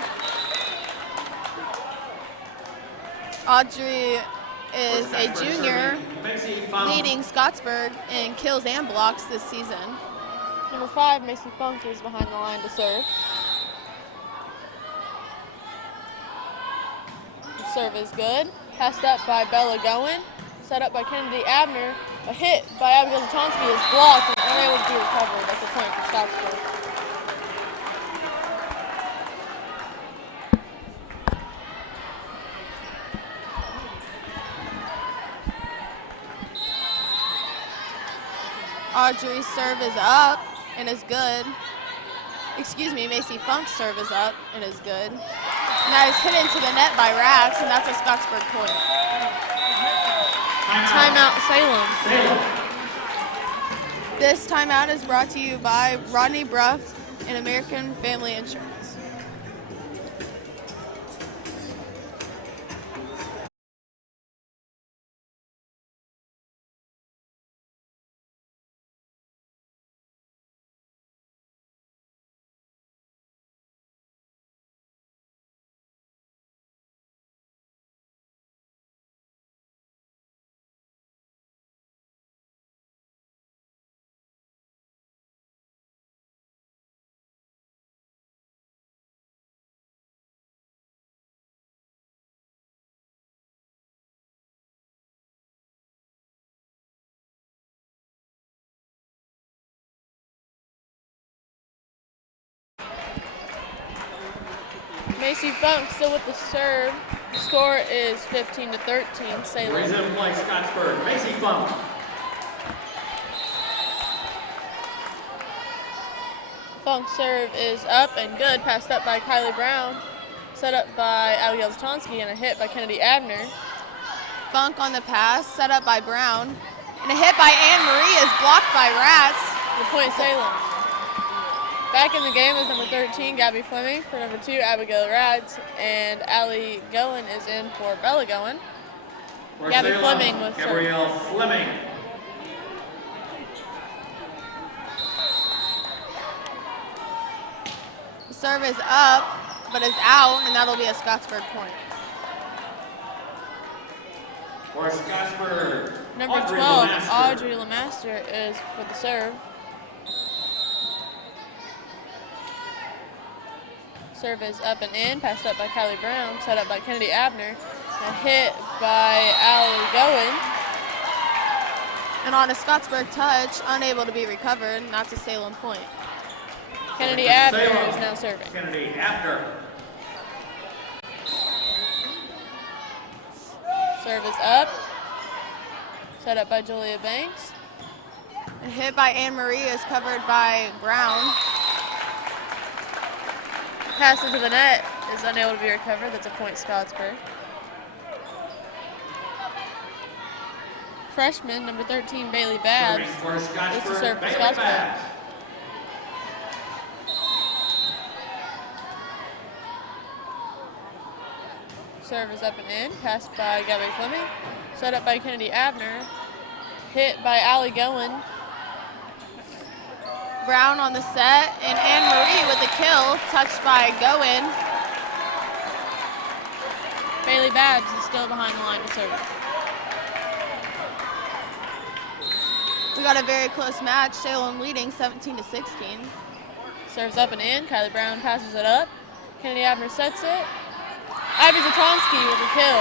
Audrey is a junior leading Scottsburg in kills and blocks this season. Number 5, Mason Funk is behind the line to serve. The serve is good. Passed up by Bella Goen. Set up by Kennedy Abner. A hit by Abigail Zatonsky is blocked and unable to be recovered. That's a point for Scottsburg. Audrey's serve is up and is good. Excuse me, Macy Funk's serve is up and is good. And that is hit into the net by Rats, and that's a Scottsburg point. Timeout Salem. This timeout is brought to you by Rodney Bruff and American Family Insurance. Macy Funk still with the serve. The score is 15-13, Salem. Resume play, Scottsburg. Macy Funk. Funk's serve is up and good. Passed up by Kylie Brown. Set up by Abigail Zatonsky and a hit by Kennedy Abner. Funk on the pass, set up by Brown. And a hit by Anne Marie is blocked by Rats. The point Salem. Back in the game is number 13, Gabby Fleming. For number 2, Abigail Rats. And Allie Goen is in for Bella Goen. For Gabby Salem, Fleming with serve. Gabrielle Fleming. The serve is up, but is out, and that'll be a Scottsburg point. For Scottsburg, Number Audrey 12, Lemaster. Audrey Lemaster is for the serve. Serve is up and in, passed up by Kylie Brown, set up by Kennedy Abner. A hit by Allie Goen. And on a Scottsburg touch, unable to be recovered, and that's a Salem point. Kennedy For Abner Salem, is now serving. Kennedy Abner. Serve is up. Set up by Julia Banks. A hit by Anne Marie is covered by Brown. Pass into the net is unable to be recovered. That's a point Scottsburg. Freshman, number 13, Bailey Babbs. Serving for This is Scottsburg, serve for Bailey Scottsburg. Babbs. Serve is up and in. Passed by Gabby Fleming. Set up by Kennedy Abner. Hit by Allie Goen. Brown on the set, and Anne Marie with the kill, touched by Goen. Bailey Babbs is still behind the line to serve. We got a very close match, Salem leading 17-16. Serves up and in. Kylie Brown passes it up. Kennedy Abner sets it. Abby Zatonsky with a kill.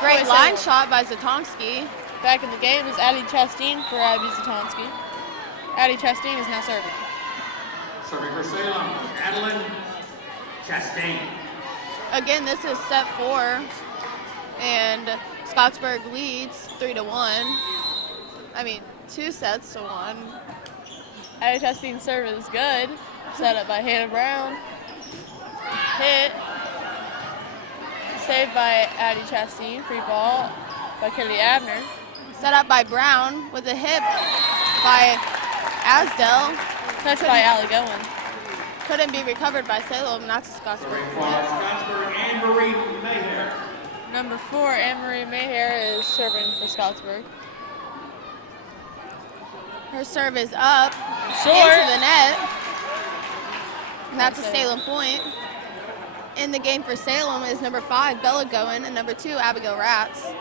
Great Point line Salem. shot by Zatonsky. Back in the game is Addie Chastain for Abby Zatonsky. Addie Chastain is now serving. Serving for Salem, Adeline Chastain. Again, this is set 4, and Scottsburg leads 3-1. I mean, 2 sets to 1. Addie Chastain's serve is good. Set up by Hannah Brown. Hit. Saved by Addie Chastain. Free ball by Kennedy Abner. Set up by Brown with a hit by Asdell. Touched by Allie Goen. Couldn't be recovered by Salem, and that's a Scottsburg Serving for point. Scottsburg, Anne Marie Mayher. Number 4, Anne-Marie Mayhair is serving for Scottsburg. Her serve is up Short. into the net, and that's a Salem point. In the game for Salem is number 5, Bella Goen, and number 2, Abigail Rats.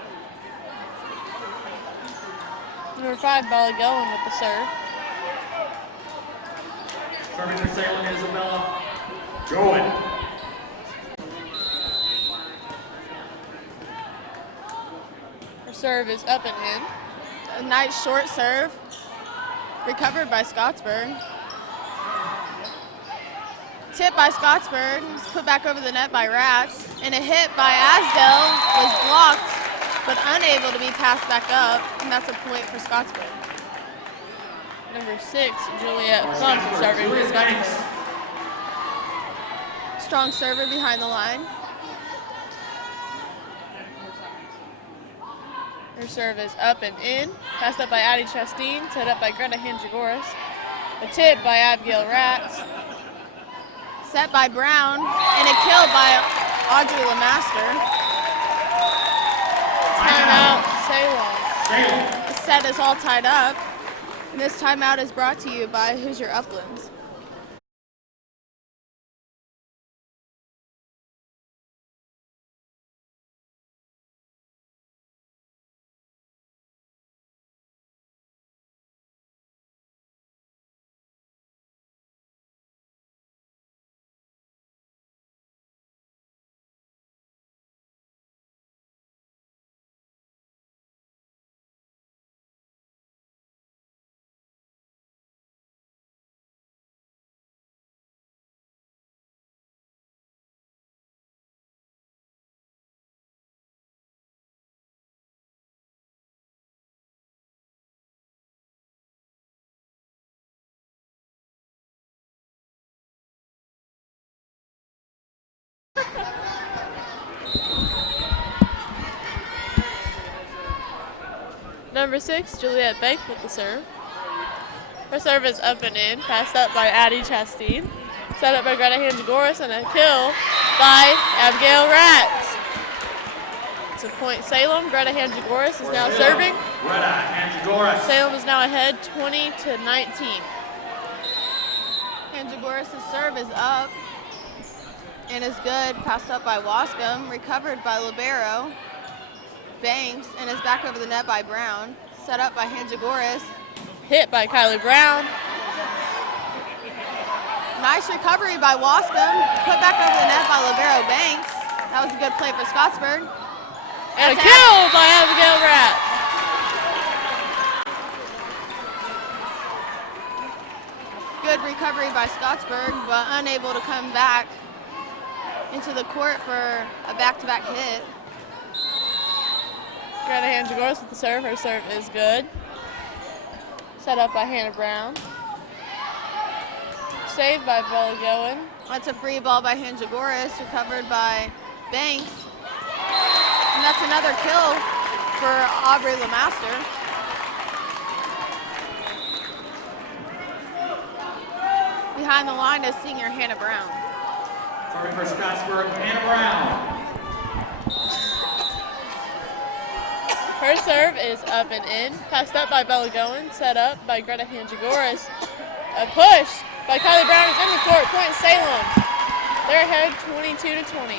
Number 5, Bella Goen with the serve. Serving for Salem, Isabella Goen. Her serve is up and in. A nice short serve, recovered by Scottsburg. Tip by Scottsburg, was put back over the net by Rats, and a hit by Asdell was blocked, but unable to be passed back up, and that's a point for Scottsburg. Number 6, Juliet For Funk is Scottsburg, serving for Juliet Banks. Scottsburg. Strong server behind the line. Her serve is up and in. Passed up by Addie Chastain, set up by Greta Hanjagoras. A tip by Abigail Rats. Set by Brown, and a kill by Audrey Lemaster. Timeout, Salem. Salem. The set is all tied up. And this timeout is brought to you by Hoosier Uplands. Number 6, Juliet Bank with the serve. Her serve is up and in, passed up by Addie Chastain. Set up by Greta Hanjagoras and a kill by Abigail Ratz. It's a point Salem. Greta Hanjagoras is now serving. Greta Hanjagoras. Salem is now ahead 20-19. Hanjagoras' serve is up and is good. Passed up by Wascom, recovered by Libero. Banks and is back over the net by Brown. Set up by Hanjagoras. Hit by Kylie Brown. Nice recovery by Wascom. Put back over the net by Libero Banks. That was a good play for Scottsburg. And a kill by Abigail Ratz. Good recovery by Scottsburg, but unable to come back into the court for a back-to-back hit. Greta Hanjagoras with the serve. Her serve is good. Set up by Hannah Brown. Saved by Volleyball. That's a free ball by Hanjagoras, recovered by Banks. And that's another kill for Aubrey Lemaster. Behind the line is senior Hannah Brown. Serving for Scottsburg, Hannah Brown. Her serve is up and in. Passed up by Bella Goen. Set up by Greta Hanjagoras. A push by Kylie Brown is in the court. Point Salem. They're ahead 22-20.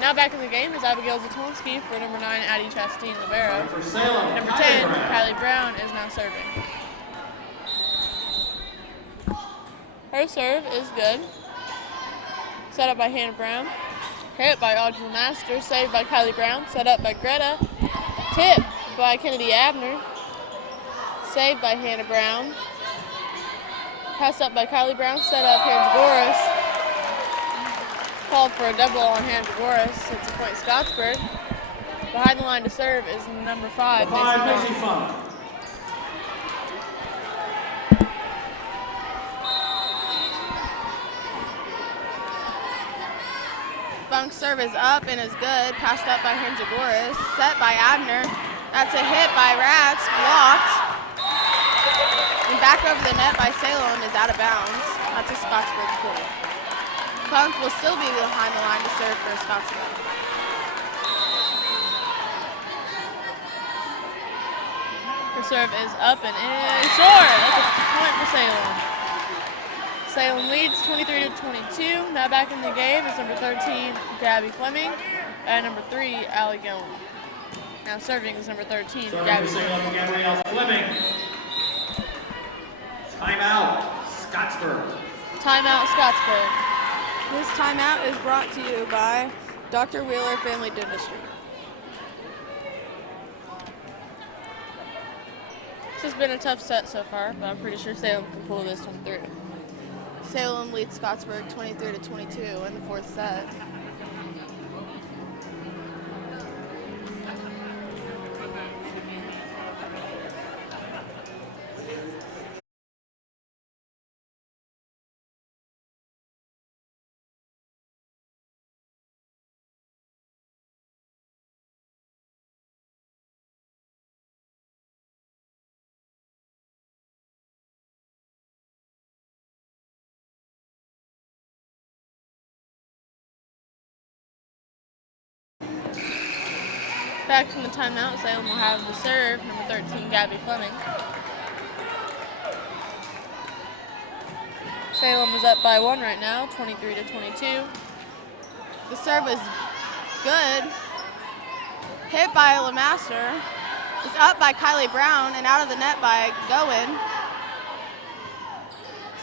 Now back in the game is Abigail Zatonsky for number 9, Addie Chastain Libero. For Salem, Number 10, Kylie Brown is now serving. Her serve is good. Set up by Hannah Brown. Hit by Audrey Master. Saved by Kylie Brown. Set up by Greta. Tip by Kennedy Abner. Saved by Hannah Brown. Pass up by Kylie Brown. Set up Hanjagoras. Called for a double on Hanjagoras. It's a point Scottsburg. Behind the line to serve is number 5, Macy Funk. Funk's serve is up and is good. Passed up by Hanjagoras. Set by Abner. That's a hit by Ratz. Blocked. And back over the net by Salem is out of bounds. That's a Scottsburg point. Funk will still be behind the line to serve for Scottsburg. Her serve is up and in. Short. That's a point for Salem. Salem leads 23-22. Now back in the game is number 13, Gabby Fleming, and number 3, Allie Goen. Now serving is number 13, Gabby Fleming. Gabrielle Fleming. Timeout, Scottsburg. Timeout, Scottsburg. This timeout is brought to you by Dr. Wheeler Family Dentistry. This has been a tough set so far, but I'm pretty sure Salem can pull this one through. Salem leads Scottsburg 23-22 in the fourth set. Back from the timeout, Salem will have the serve, number 13, Gabby Fleming. Salem is up by 1 right now, 23-22. The serve is good. Hit by Lemaster. It's up by Kylie Brown and out of the net by Goen.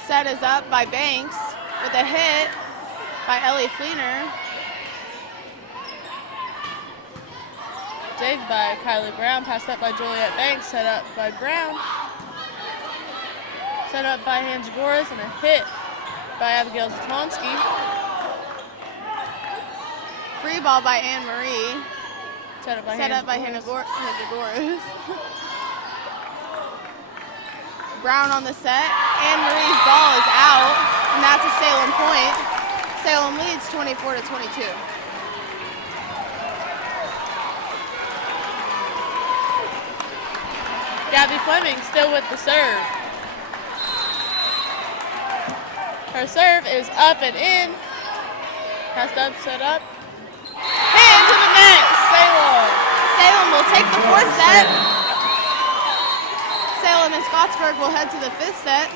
Set is up by Banks with a hit by Ellie Fleener. Saved by Kylie Brown, passed up by Juliet Banks, set up by Brown. Set up by Hanjagoras and a hit by Abigail Zatonsky. Free ball by Anne Marie. Set up by Hanjagoras. Brown on the set. Anne Marie's ball is out, and that's a Salem point. Salem leads 24-22. Gabby Fleming still with the serve. Her serve is up and in. Passed up, set up. Hand to the net, Salem. Salem will take the fourth set. Salem and Scottsburg will head to the fifth set.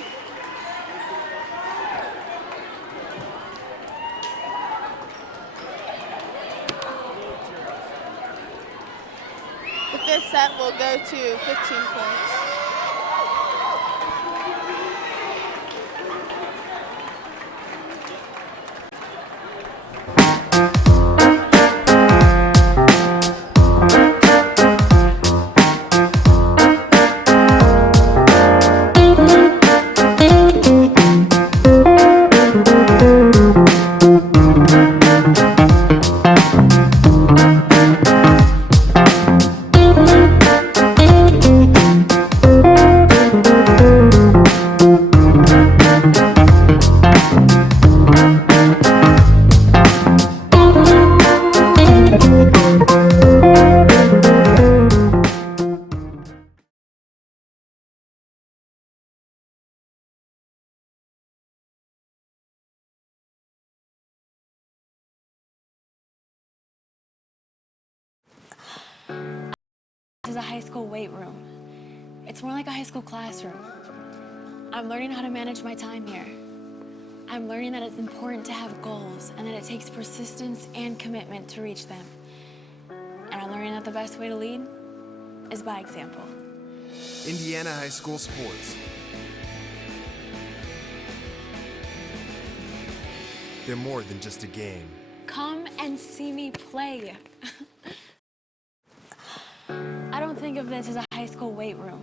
The fifth set will go to 15 points. This is a high school weight room. It's more like a high school classroom. I'm learning how to manage my time here. I'm learning that it's important to have goals and that it takes persistence and commitment to reach them. And I'm learning that the best way to lead is by example. Indiana high school sports. They're more than just a game. Come and see me play. I don't think of this as a high school weight room.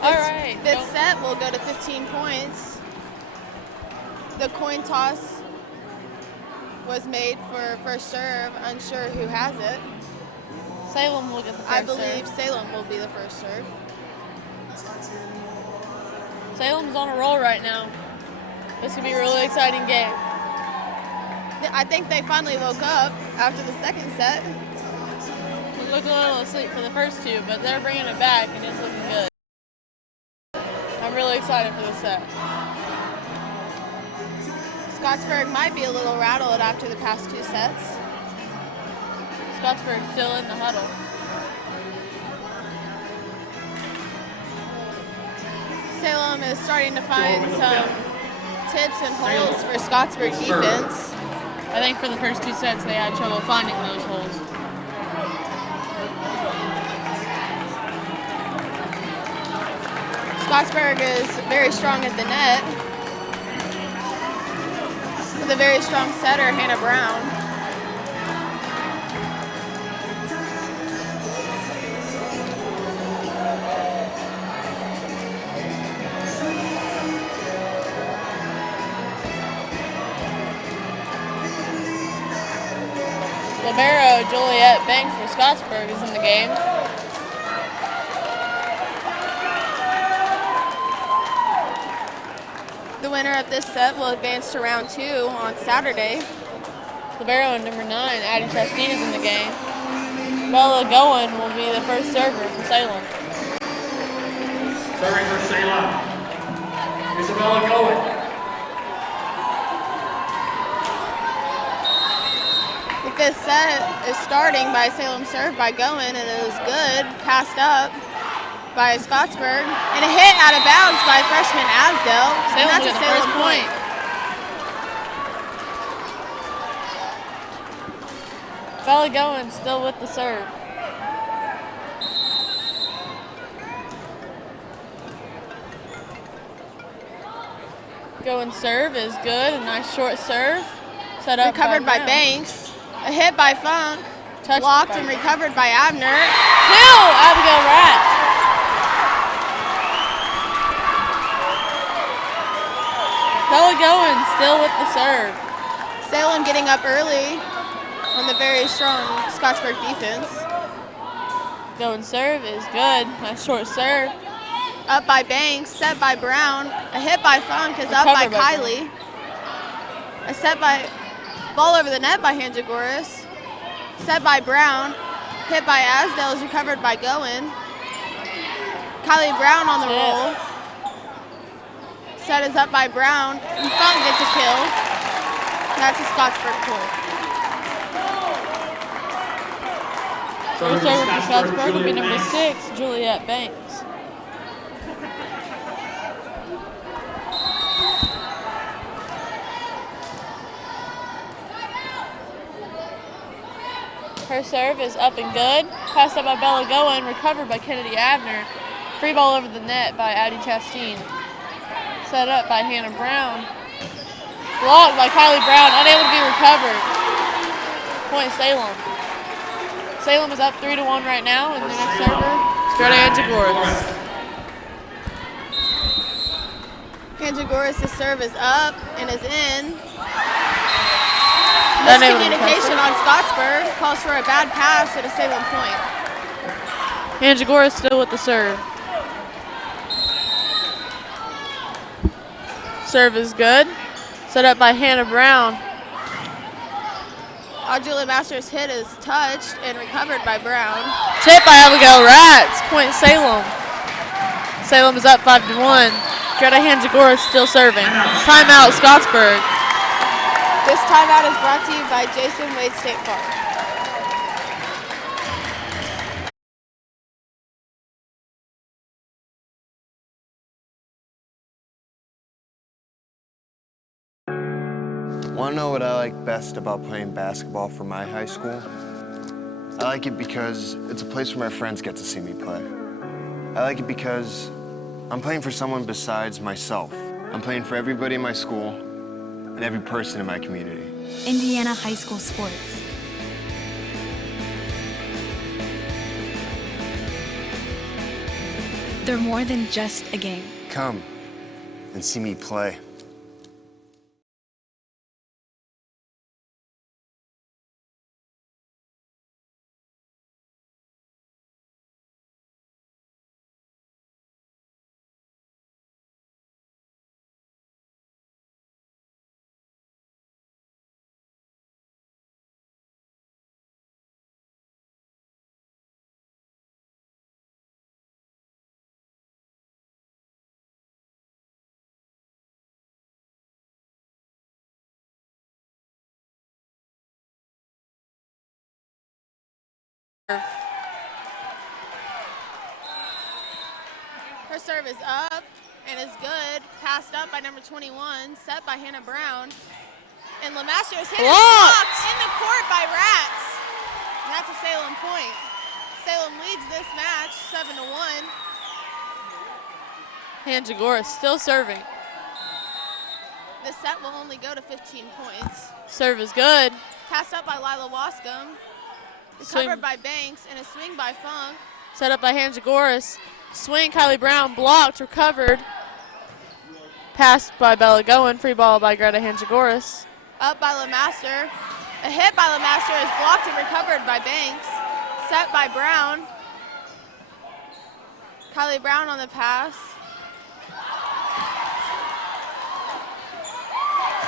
All right. Fifth set will go to 15 points. The coin toss was made for first serve. Unsure who has it. Salem will get the first I believe serve. Salem will be the first serve. Salem's on a roll right now. This could be a really exciting game. I think they finally woke up after the second set. We looked a little asleep for the first two, but they're bringing it back and it's looking good. I'm really excited for this set. Scottsburg might be a little rattled after the past two sets. Scottsburg's still in the huddle. Salem is starting to find some tips and holes for Scottsburg defense. I think for the first two sets they had trouble finding those holes. Scottsburg is very strong at the net with a very strong setter, Hannah Brown. Libero Juliet Banks for Scottsburg is in the game. The winner of this set will advance to round 2 on Saturday. Libero number 9, Addie Chastain, is in the game. Bella Goen will be the first server for Salem. Serving for Salem, Isabella Goen. The fifth set is starting by Salem serve by Goen, and it is good, passed up by Scottsburg, and a hit out of bounds by freshman Asdale, and that's a Salem point. Bella Goen still with the serve. Goen's serve is good, a nice short serve. Set up Recovered by Brown. Banks, a hit by Funk, Touched blocked by and recovered by Abner. Kill, Abigail Rat. serve. Salem getting up early on the very strong Scottsburg defense. Going serve is good. Nice short serve. Up by Banks, set by Brown. A hit by Funk is up by Recovered by Kylie. A set by, ball over the net by Hanjagoras. Set by Brown. Hit by Asdale is recovered by Goen. Kylie Brown on the roll. Set is up by Brown. And Funk gets a kill. That's a Scottsburg point. First server for Scottsburg will be number 6, Juliet Banks. Her serve is up and good. Passed up by Bella Goen, recovered by Kennedy Abner. Free ball over the net by Addie Chastain. Set up by Hannah Brown. Blocked by Kylie Brown, unable to be recovered. Point Salem. Salem is up 3-1 right now, and the next server is Greta Hanjagoras. Hanjagoras' serve is up and is in. Miscommunication on Scottsburg calls for a bad pass at a Salem point. Hanjagoras still with the serve. Serve is good. Set up by Hannah Brown. Julia Masters' hit is touched and recovered by Brown. Tip by Abigail Ratz. Point Salem. Salem is up 5-1. Greta Hanjagoras still serving. Timeout Scottsburg. This timeout is brought to you by Jason Wade State Farm. Want to know what I like best about playing basketball for my high school? I like it because it's a place where my friends get to see me play. I like it because I'm playing for someone besides myself. I'm playing for everybody in my school and every person in my community. Indiana high school sports. They're more than just a game. Come and see me play. Her serve is up and is good. Passed up by number 21, set by Hannah Brown. And LeMaster's hit is blocked in the court by Rats. And that's a Salem point. Salem leads this match 7-1. Hanjagoras still serving. This set will only go to 15 points. Serve is good. Passed up by Lila Wascom. Recovered by Banks and a swing by Funk. Set up by Hanjagoras. Swing, Kylie Brown, blocked, recovered. Passed by Bella Goen, free ball by Greta Hanjagoras. Up by LeMaster. A hit by LeMaster is blocked and recovered by Banks. Set by Brown. Kylie Brown on the pass.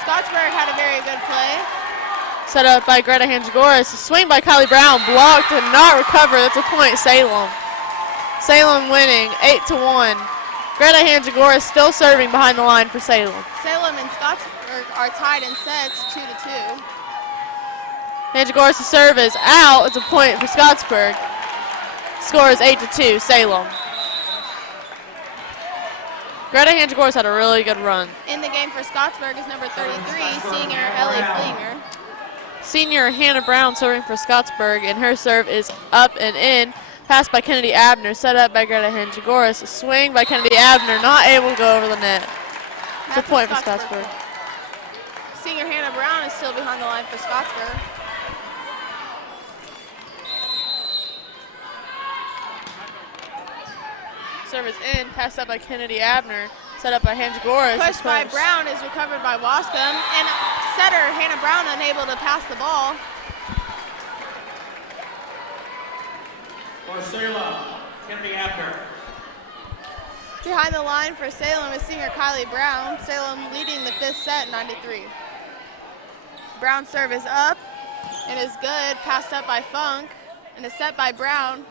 Scottsburg had a very good play. Set up by Greta Hanjagoras. Swing by Kylie Brown, blocked and not recovered. That's a point, Salem. Salem winning 8-1. Greta Hanjagoras still serving behind the line for Salem. Salem and Scottsburg are tied in sets 2-2. Hanjagoras' serve is out. It's a point for Scottsburg. Score is 8-2, Salem. Greta Hanjagoras had a really good run. In the game for Scottsburg is number 33, senior Ellie Flinger. Senior Hannah Brown serving for Scottsburg, and her serve is up and in. Passed by Kennedy Abner, set up by Greta Hanjagoras. A swing by Kennedy Abner, not able to go over the net. It's a point for Scottsburg. Senior Hannah Brown is still behind the line for Scottsburg. Serve is in, passed up by Kennedy Abner, set up by Hanjagoras. Pushed by Brown is recovered by Wascom, and Setter Hannah Brown unable to pass the ball. For Salem, Kennedy Abner. Behind the line for Salem is senior Kylie Brown. Salem leading the 5th set, 93. Brown's serve is up and is good, passed up by Funk, and is set by Brown.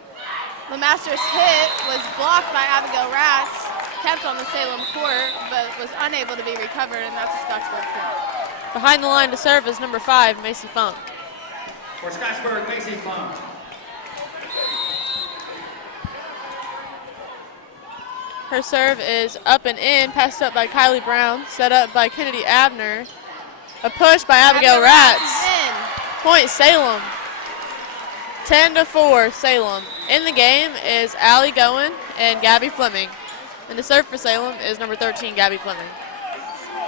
LeMaster's hit was blocked by Abigail Ratz, kept on the Salem court, but was unable to be recovered, and that's a Scottsburg point. Behind the line to serve is number 5, Macy Funk. For Scottsburg, Macy Funk. Her serve is up and in, passed up by Kylie Brown, set up by Kennedy Abner. A push by Abigail Ratz. Point Salem. 10-4 Salem. In the game is Allie Goen and Gabby Fleming. And the serve for Salem is number 13, Gabby Fleming.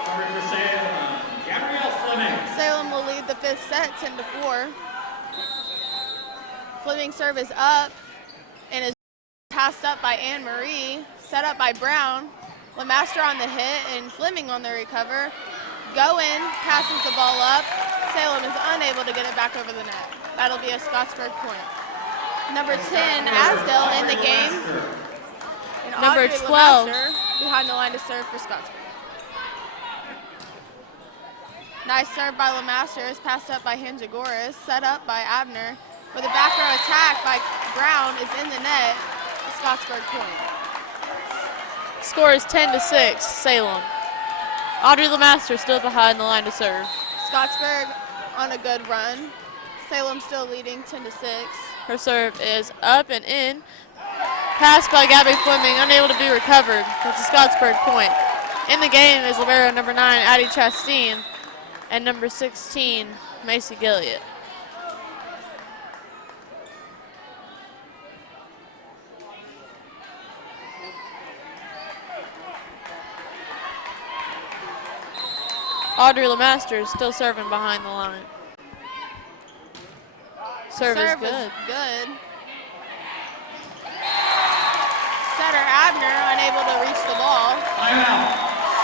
Serving for Salem, Gabrielle Fleming. Salem will lead the 5th set, 10-4. Fleming's serve is up and is passed up by Anne Marie, set up by Brown. LeMaster on the hit and Fleming on the recover. Goen passes the ball up. Salem is unable to get it back over the net. That'll be a Scottsburg point. Number 10, Asdale in the game. And Number Audrey 12. LeMaster behind the line to serve for Scottsburg. Nice serve by LeMaster is passed up by Hanjagoras, set up by Abner. With a back row attack by Brown is in the net. A Scottsburg point. Score is 10-6 Salem. Audrey LeMaster still behind the line to serve. Scottsburg on a good run. Salem still leading 10-6. Her serve is up and in. Passed by Gabby Fleming, unable to be recovered. That's a Scottsburg point. In the game is libero number 9, Addie Chasteen, and number 16, Macy Gilliott. Audrey LeMaster is still serving behind the line. Serve is good. Setter Abner unable to reach the ball. Timeout,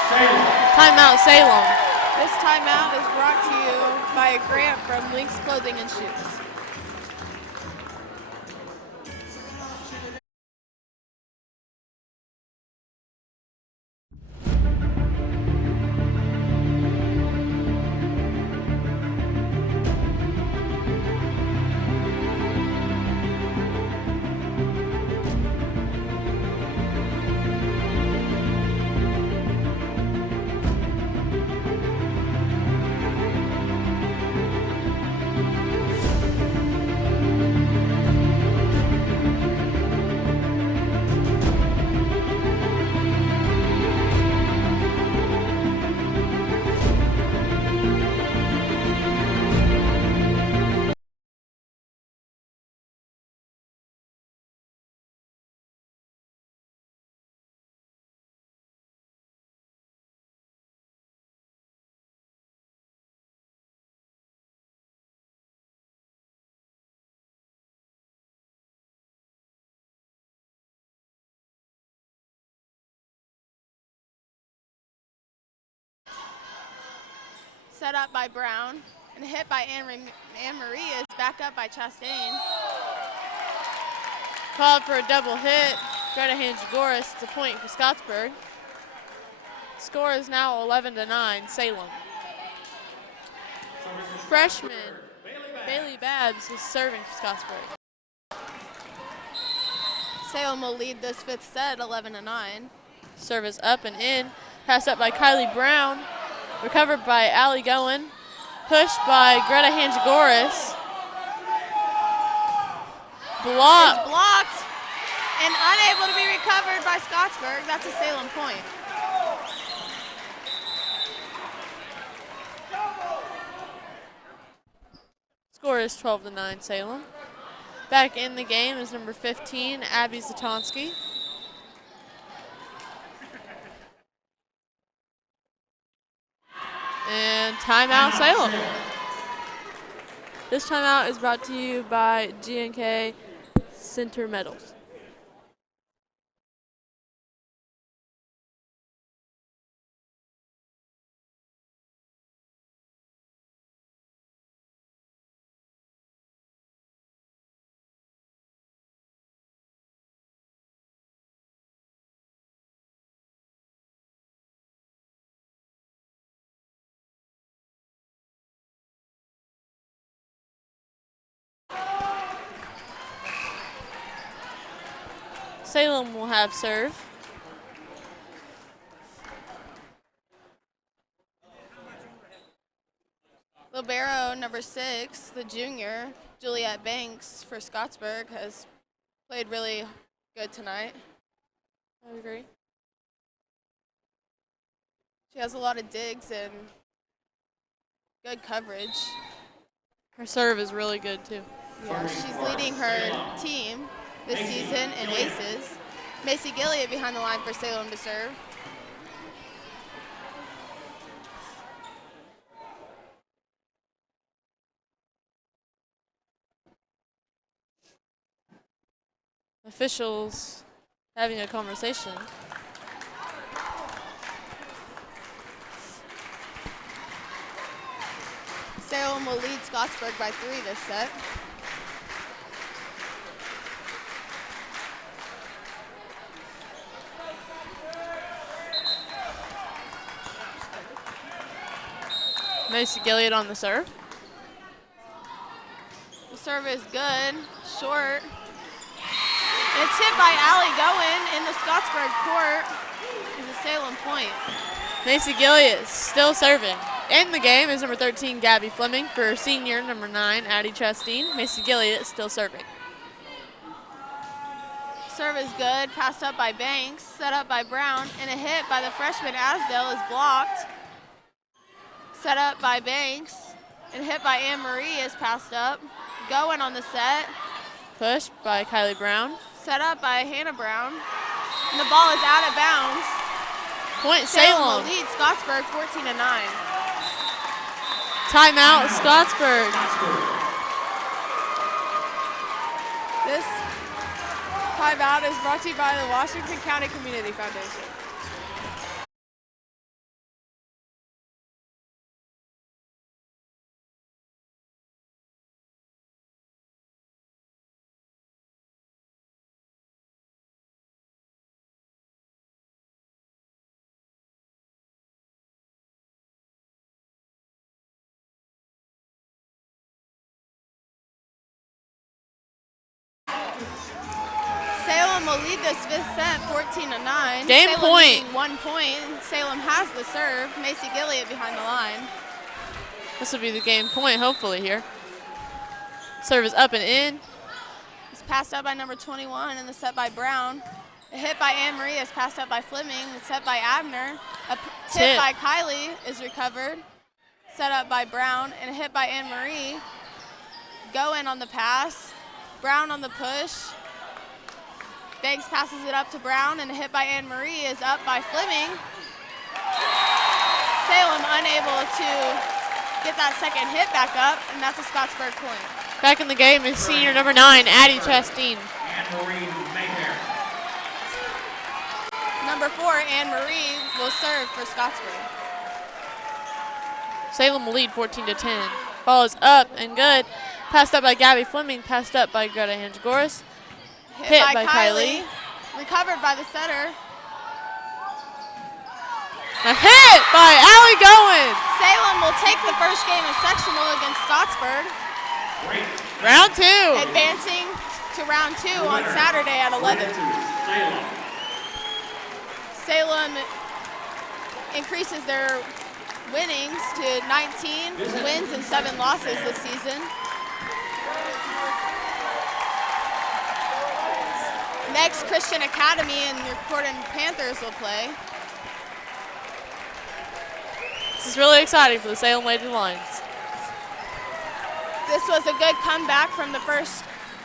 Salem. Timeout Salem. This timeout is brought to you by a grant from Link's Clothing and Shoes. Set up by Brown and hit by Anne Marie is back up by Chastain. Called for a double hit. Greta Hanjagoras. It's a point for Scottsburg. Score is now 11-9 Salem. Freshman Bailey Babbs is serving for Scottsburg. Salem will lead this 5th set, 11-9. Serve is up and in. Passed up by Kylie Brown. Recovered by Allie Goen. Pushed by Greta Hanjagoras. Blocked. Blocked and unable to be recovered by Scottsburg. That's a Salem point. Score is 12-9 Salem. Back in the game is number 15, Abby Zatonsky. And timeout Salem. This timeout is brought to you by G&K Center Metals. Salem will have serve. Libero number 6, the junior, Juliet Banks for Scottsburg, has played really good tonight. I agree. She has a lot of digs and good coverage. Her serve is really good too. Yeah, she's leading her team this season in aces. Macy Gilliott behind the line for Salem to serve. Officials having a conversation. Salem will lead Scottsburg by 3 this set. Macy Gilliott on the serve. The serve is good, short. It's hit by Allie Goen in the Scottsburg court. It's a Salem point. Macy Gilliott still serving. In the game is number 13, Gabby Fleming, for senior number 9, Addie Chastain. Macy Gilliott still serving. Serve is good, passed up by Banks, set up by Brown, and a hit by the freshman Asdale is blocked. Set up by Banks, and hit by Anne Marie is passed up. Goen on the set. Push by Kylie Brown. Set up by Hannah Brown. And the ball is out of bounds. Point Salem Salem. will lead Scottsburg 14-9. Timeout Scottsburg. This timeout is brought to you by the Washington County Community Foundation. Salem will lead this 5th set 14-9. Game Salem point. needing 1 point. Salem has the serve. Macy Gilliott behind the line. This will be the game point, hopefully, here. Serve is up and in. It's passed up by number 21 and the set by Brown. A hit by Anne Marie is passed up by Fleming. The set by Abner. A tip by Kylie is recovered. Set up by Brown and a hit by Anne Marie. Goen on the pass. Brown on the push. Banks passes it up to Brown, and a hit by Anne Marie is up by Fleming. Salem unable to get that second hit back up, and that's a Scottsburg point. Back in the game is senior number 9, Addie Chastain. Anne-Marie Mayfair. Number 4, Anne Marie, will serve for Scottsburg. Salem will lead 14-10. Ball is up and good. Passed up by Gabby Fleming, passed up by Greta Hangegoris. Hit by Kylie. Recovered by the setter. A hit by Allie Goen. Salem will take the first game of sectional against Scottsburg, Round 2. advancing to round 2 on Saturday at 11. Salem increases their winnings to 19 wins and 7 losses this season. Next, Christian Academy and your Portland Panthers will play. This is really exciting for the Salem Lady Lions. This was a good comeback from the first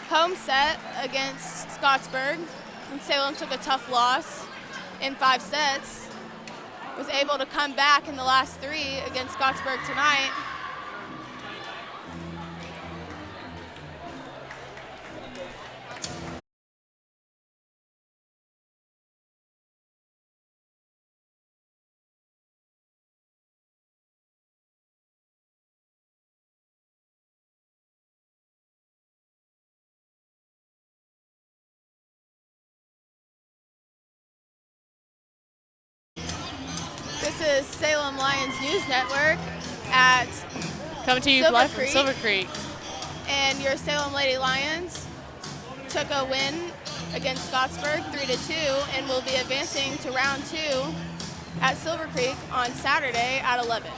home set against Scottsburg. And Salem took a tough loss in 5 sets. Was able to come back in the last 3 against Scottsburg tonight. This is Salem Lions News Network at Coming to you Silver live from Creek. Silver Creek. and your Salem Lady Lions took a win against Scottsburg 3-2 and will be advancing to round 2 at Silver Creek on Saturday at 11.